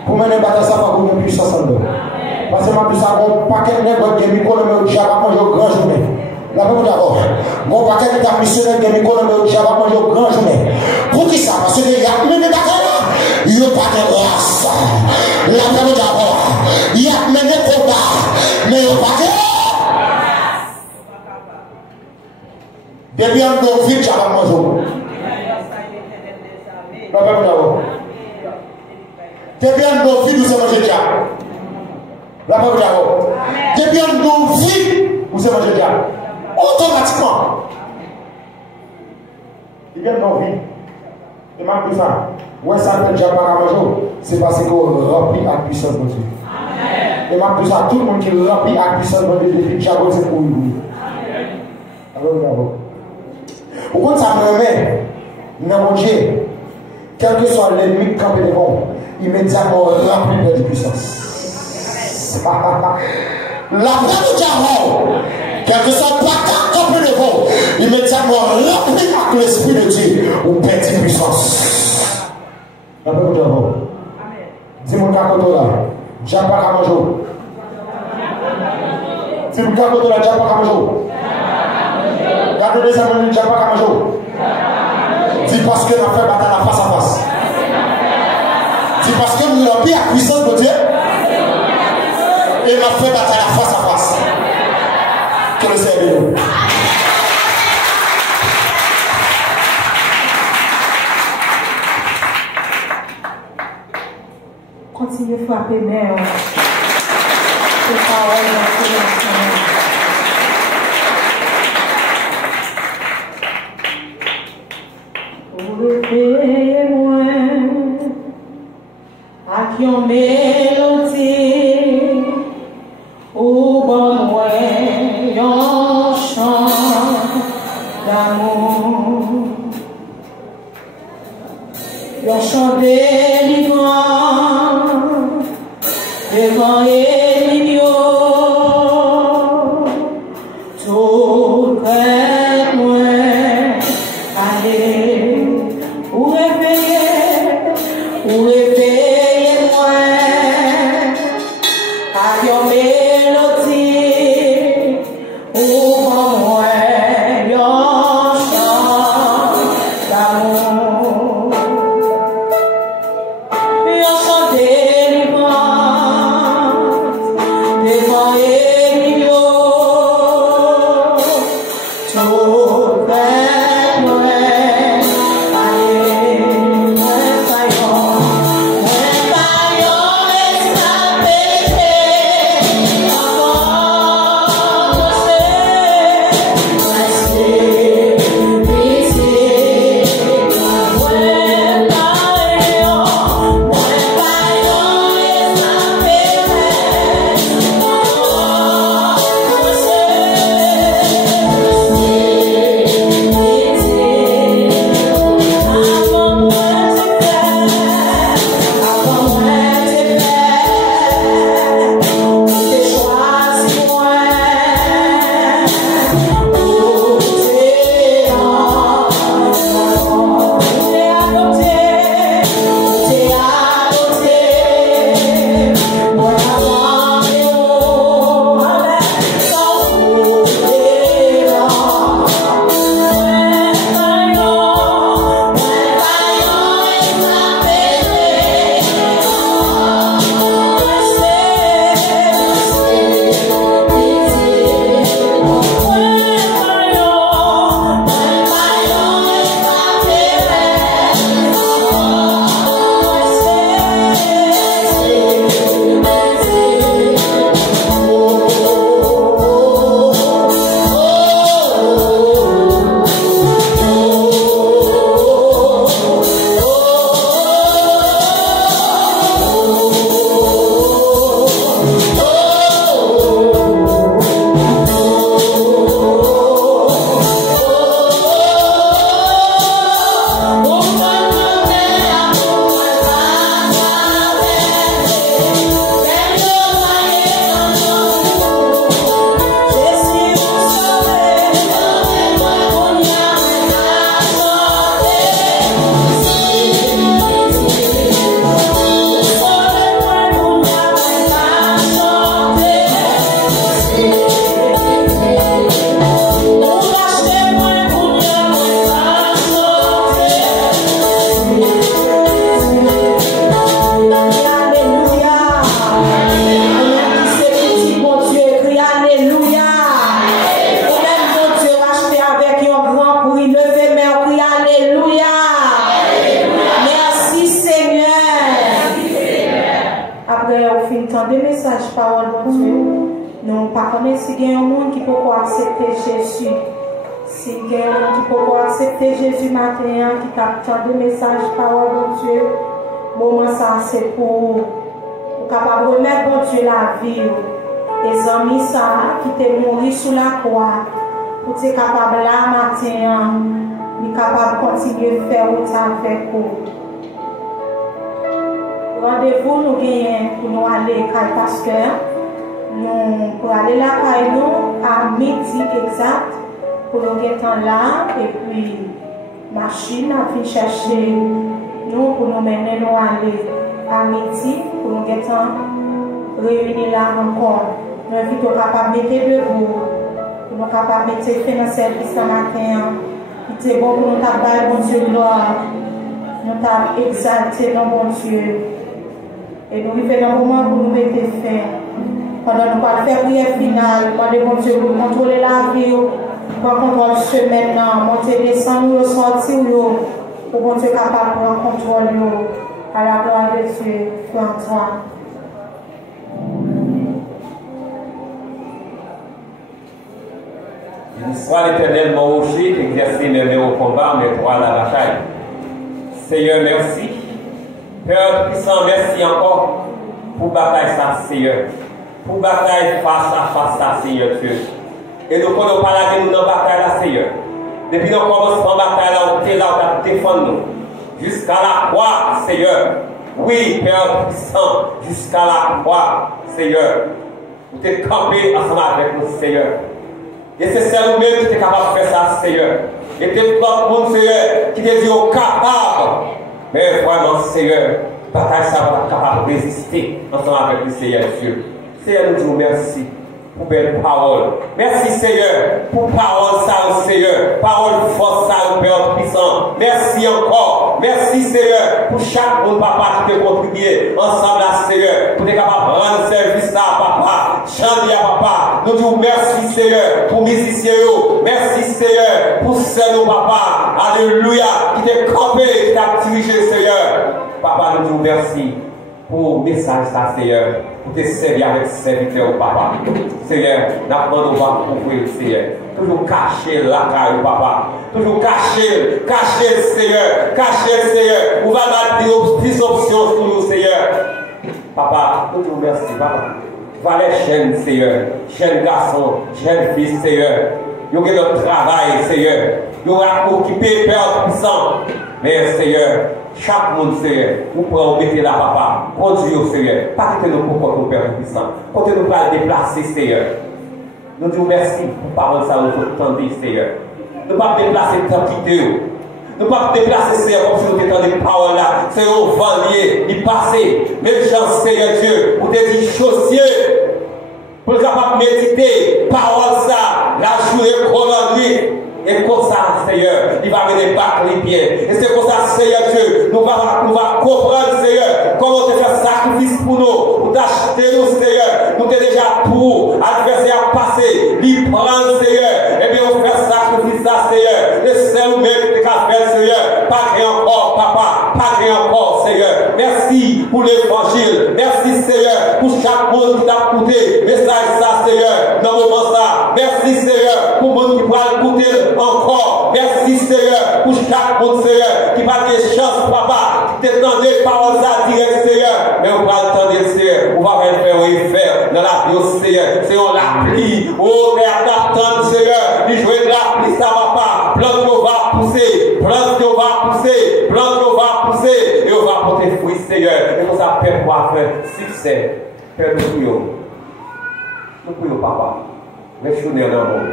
Pour mener la bataille, ça va pour une puissance en nous. Parce que tout ça, on paquet de nègres qui est au diable à manger au grand journée. La Bible d'abord, mon paquet de missionnaires qui est au diable à manger au grand journée. Pour qui ça? Parce qu'il y a même des batailles là, il n'y a pas de race. La Bible d'abord, il y a même des combats, mais il n'y a pas de race. Depuis un bon vite, j'avais mangé. La Bible d'abord. Depuis un bon vite, vous avez mangé le diable. La Bible d'abord. Depuis un bon vite, vous avez mangé le diable. Automatiquement. Il vient dans vie. Et même tout ça. Ouais, ça fait déjà pas à manger. C'est parce qu'on remplit la puissance de Dieu. Et même tout ça, tout le monde qui remplit la puissance de Dieu, depuis Diabo, c'est pour lui. Alors, d'abord. Pourquoi ça me remet dans mon Dieu, quel que soit l'ennemi campé devant, immédiatement rempli de puissance. La voix de Diabo, quel que soit pas campé devant, immédiatement rempli avec l'esprit de Dieu, ou perdit puissance. La voix de Diabo. Dis-moi quand là, Diabo à manger. Dis-moi quand là, Diabo à manger. Regardez les amis, Diabo à manger. Dis parce que nous avons fait bataille face à face. Dis parce que nous avons pris la puissance de Dieu. Et nous avons fait bataille face à face. Que le Seigneur nous. Continuez à frapper, mère. C'est parole de réveillez-moi à qui on mélodie au bon moi un chant d'amour un chant délivrant devant l'ennemi tout près moi allez ou réveillez-moi à your mélodie ou comme moi yon chant d'amour yon chant délivrant Après, au fin de temps, des messages, parole de Dieu. Nous ne pas connaître si il y a un monde qui peut accepter Jésus. Si il y a un monde qui peut accepter Jésus matin, qui t'attend des messages, parole de Dieu. Bon, ça, c'est pour capable de remettre bon Dieu la vie. Les amis, ça, qui t'est mort sous la croix, pour être capable là matin, il est capable de continuer à faire autant avec vous. Rendez-vous, nous gagnons pour nous aller à le pasteur. Nous, pour aller là, nous, à midi exact, pour nous être là, et puis, machine a fait chercher nous, pour nous mener nous aller à midi, pour nous être réunis là encore. Nous invitons capables de mettre debout, pour nous capables de mettre fin dans le service ce matin. Il est bon pour nous taper, bon Dieu, gloire. Nous t'avons exalté, non, bon Dieu. Et nous vivons dans un moment pour nous mettre fin. Pendant nous pas faire prière finale, pendant mon Dieu, pour contrôler la vie, pour contrôler ce maintenant, monter, descendre, nous sortir, pour mon Dieu capable de prendre contrôle, à la gloire de Dieu, Frère Antoine. Soit l'Éternel mon rocher, exercer mes au combat, mes droits à la bataille. Seigneur, merci. Père puissant, merci encore pour bataille ça, Seigneur. Pour bataille face à face, Seigneur Dieu. Et nous ne pouvons pas la nous dans la bataille là, Seigneur. Depuis nous commençons la bataille là, on est là, on défendre nous. Jusqu'à la croix, Seigneur. Oui, Père puissant, jusqu'à la croix, Seigneur. Vous êtes campé ensemble avec nous, Seigneur. Et c'est ça nous-mêmes qui sommes capables de faire ça, Seigneur. Et c'est tout le monde, Seigneur, qui est capable. Mais vraiment, Seigneur, bataille ça va être capable de résister ensemble avec le Seigneur Dieu. Seigneur, nous disons merci pour belle parole. Merci, Seigneur, pour parole ça, Seigneur. Parole force ça, Père puissant. Merci encore. Merci, Seigneur, pour chaque monde, papa, qui peut contribuer ensemble à Seigneur. Pour être capable de rendre service à papa. Chanter à papa. Nous disons merci, Seigneur, pour musiciens. Merci, Seigneur, pour ceux papa. Alléluia. Qui t'est campé, qui t'a dirigé, Seigneur. Papa, nous disons merci pour le message, ça, Seigneur. Pour te servir avec serviteur, papa. Seigneur, nous va couvrir, Seigneur. Toujours cacher la caille, papa. Toujours cacher, Seigneur. Cacher, Seigneur. On va mettre des options pour nous, Seigneur. Papa, nous disons merci, papa. Voilà les chaînes, Seigneur. Chaînes garçons, chaînes filles, Seigneur. Nous avons notre travail, Seigneur. Nous avons occupé Père puissant. Mais, Seigneur, chaque monde, Seigneur, vous pouvez mettre là, papa. Conduire, Seigneur. Pas que nous pour nous, Père puissant. Quand nous pas déplacer, Seigneur. Nous disons merci pour parole ça, nous entendons, Seigneur. Nous ne pas déplacer tant quitter. Nous ne pas déplacer, Seigneur, comme si nous étions des paroles là. Seigneur, au valier, y passer. Même chance, Seigneur Dieu, pour te dire chaussier. Pour capable méditer, parole ça, la journée comme la nuit. Et comme ça, Seigneur, il va venir battre les pieds. Et c'est comme ça, Seigneur Dieu, nous va comprendre, Seigneur, comment te faire sacrifice pour nous, pour t'acheter nous, Seigneur. Nous t'es déjà pour, adversaire passé, lui prendre, Seigneur. Et bien, on fait sacrifice ça, Seigneur. Et c'est nous-mêmes qui t'as fait, Seigneur. Pas rien encore, papa, pas rien encore, Seigneur. Merci pour l'évangile. Merci, Seigneur, pour chaque monde qui t'a écouté. Message ça, Seigneur, dans le moment ça. Merci, Seieur, pour le monde qui pourra écouter encore. Merci, Seigneur, pour chaque monde, Seigneur, qui va des chances, papa, qui t'étendait parole ça direct, Seigneur. Mais on va attendre, Seigneur, on va faire dans la vie, Seigneur. C'est on l'appli. Oh, Père, t'attends, Seigneur. Il jouer de l'appli, ça va pas. Plante qu'on va pousser, plante qu'on va pousser, plante qu'on va pousser, et on va porter fruit, Seigneur. Et pour ça, Père, pour faire succès. Père, nous prions. Nous prions, papa. Restez-nous dans le monde.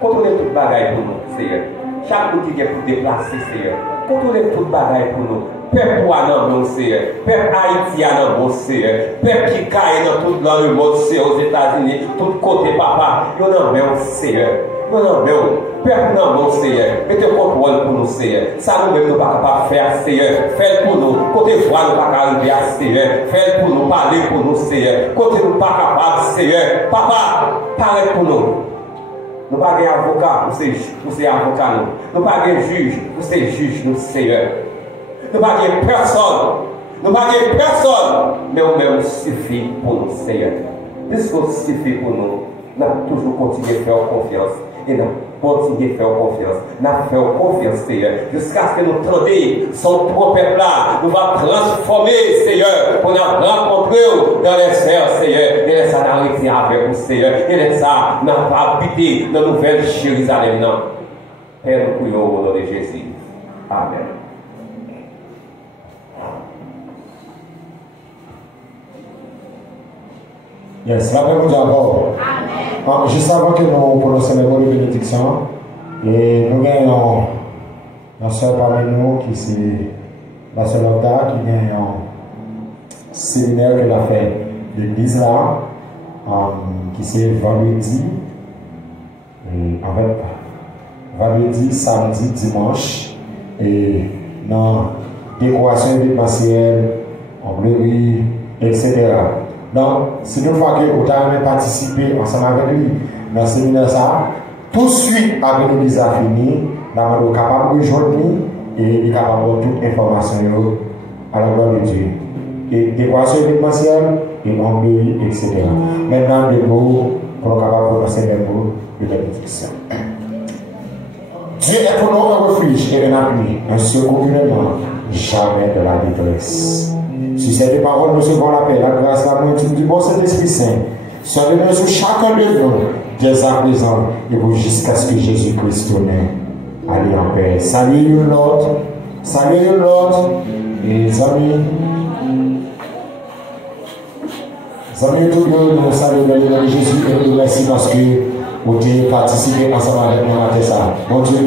Contrôlez toute bagaille pour nous, Seigneur. Chaque outil qui est pour déplacer, Seigneur. Contrôlez toute bagaille pour nous. Peuple dans mon Seigneur. Peuple Haïti dans mon Seigneur. Peuple qui caille dans le monde, Seigneur, aux États-Unis, tout côté, papa. Nous n'en même, Seigneur. Nous n'en même. Peuple dans mon Seigneur. Mettez contrôle pour nous, Seigneur. Ça nous-mêmes, nous ne sommes pas capables de faire, Seigneur. Faites pour nous. Côté voix, nous ne sommes pas capables de faire, Seigneur. Faites pour nous, parlez pour nous, Seigneur. Côté nous ne sommes pas capables, Seigneur. Papa, parlez pour nous. Nous ne sommes pas des avocats, nous sommes avocats. Nous ne sommes pas des juges, nous sommes juges, nous, Seigneur. Nous ne sommes pas des personnes. Nous pas personne, mais on même suffit pour nous, Seigneur. Puisqu'on suffit pour nous, nous avons toujours continué à faire confiance. Et nous continuer à faire confiance. Nous faire confiance, Seigneur. Jusqu'à ce que nous tendions son prophète là, nous va transformer, Seigneur, pour nous rencontrer dans les sphères, Seigneur. Et laisse ça arrêter avec vous, Seigneur. Et laisse ça, nous va habiter dans la nouvelle Jérusalem. Père, nous prions au nom de Jésus. Amen. Yes, la paix vous encore. Amen. Juste avant que nous prononcions les mots de bénédiction, et nous avons une soeur parmi nous qui c'est la soeur Lopta qui vient un séminaire qu'elle a fait de l'église là, qui c'est vendredi, et en fait, vendredi, samedi, dimanche, et dans décoration événementielle, en bleurie, etc. Donc, si nous fois que vous avez participé ensemble avec lui dans ce séminaire, tout de suite après l'église a fini, nous sommes capables de rejoindre et nous capable de toute information à la gloire de Dieu. Et décoration événementielle, et en bleurie, etc. Maintenant, des mots pour nous capables de prononcer les mots de bénédiction. Dieu est pour nous un refuge et un appui, un secours humain, jamais de la détresse. Sur ces deux paroles, nous recevons la paix, la grâce, l'amour du bon Saint-Esprit Saint. Soyez-nous sur chacun de nous, dès à présent, et vous jusqu'à ce que Jésus-Christ tourne. Allez en paix. Salut l'autre, salut l'autre, et les amis. Amis, tout le monde, nous saluons le nom de Jésus et nous remercions parce que vous avez participé ensemble avec nous à ça. Bon Dieu,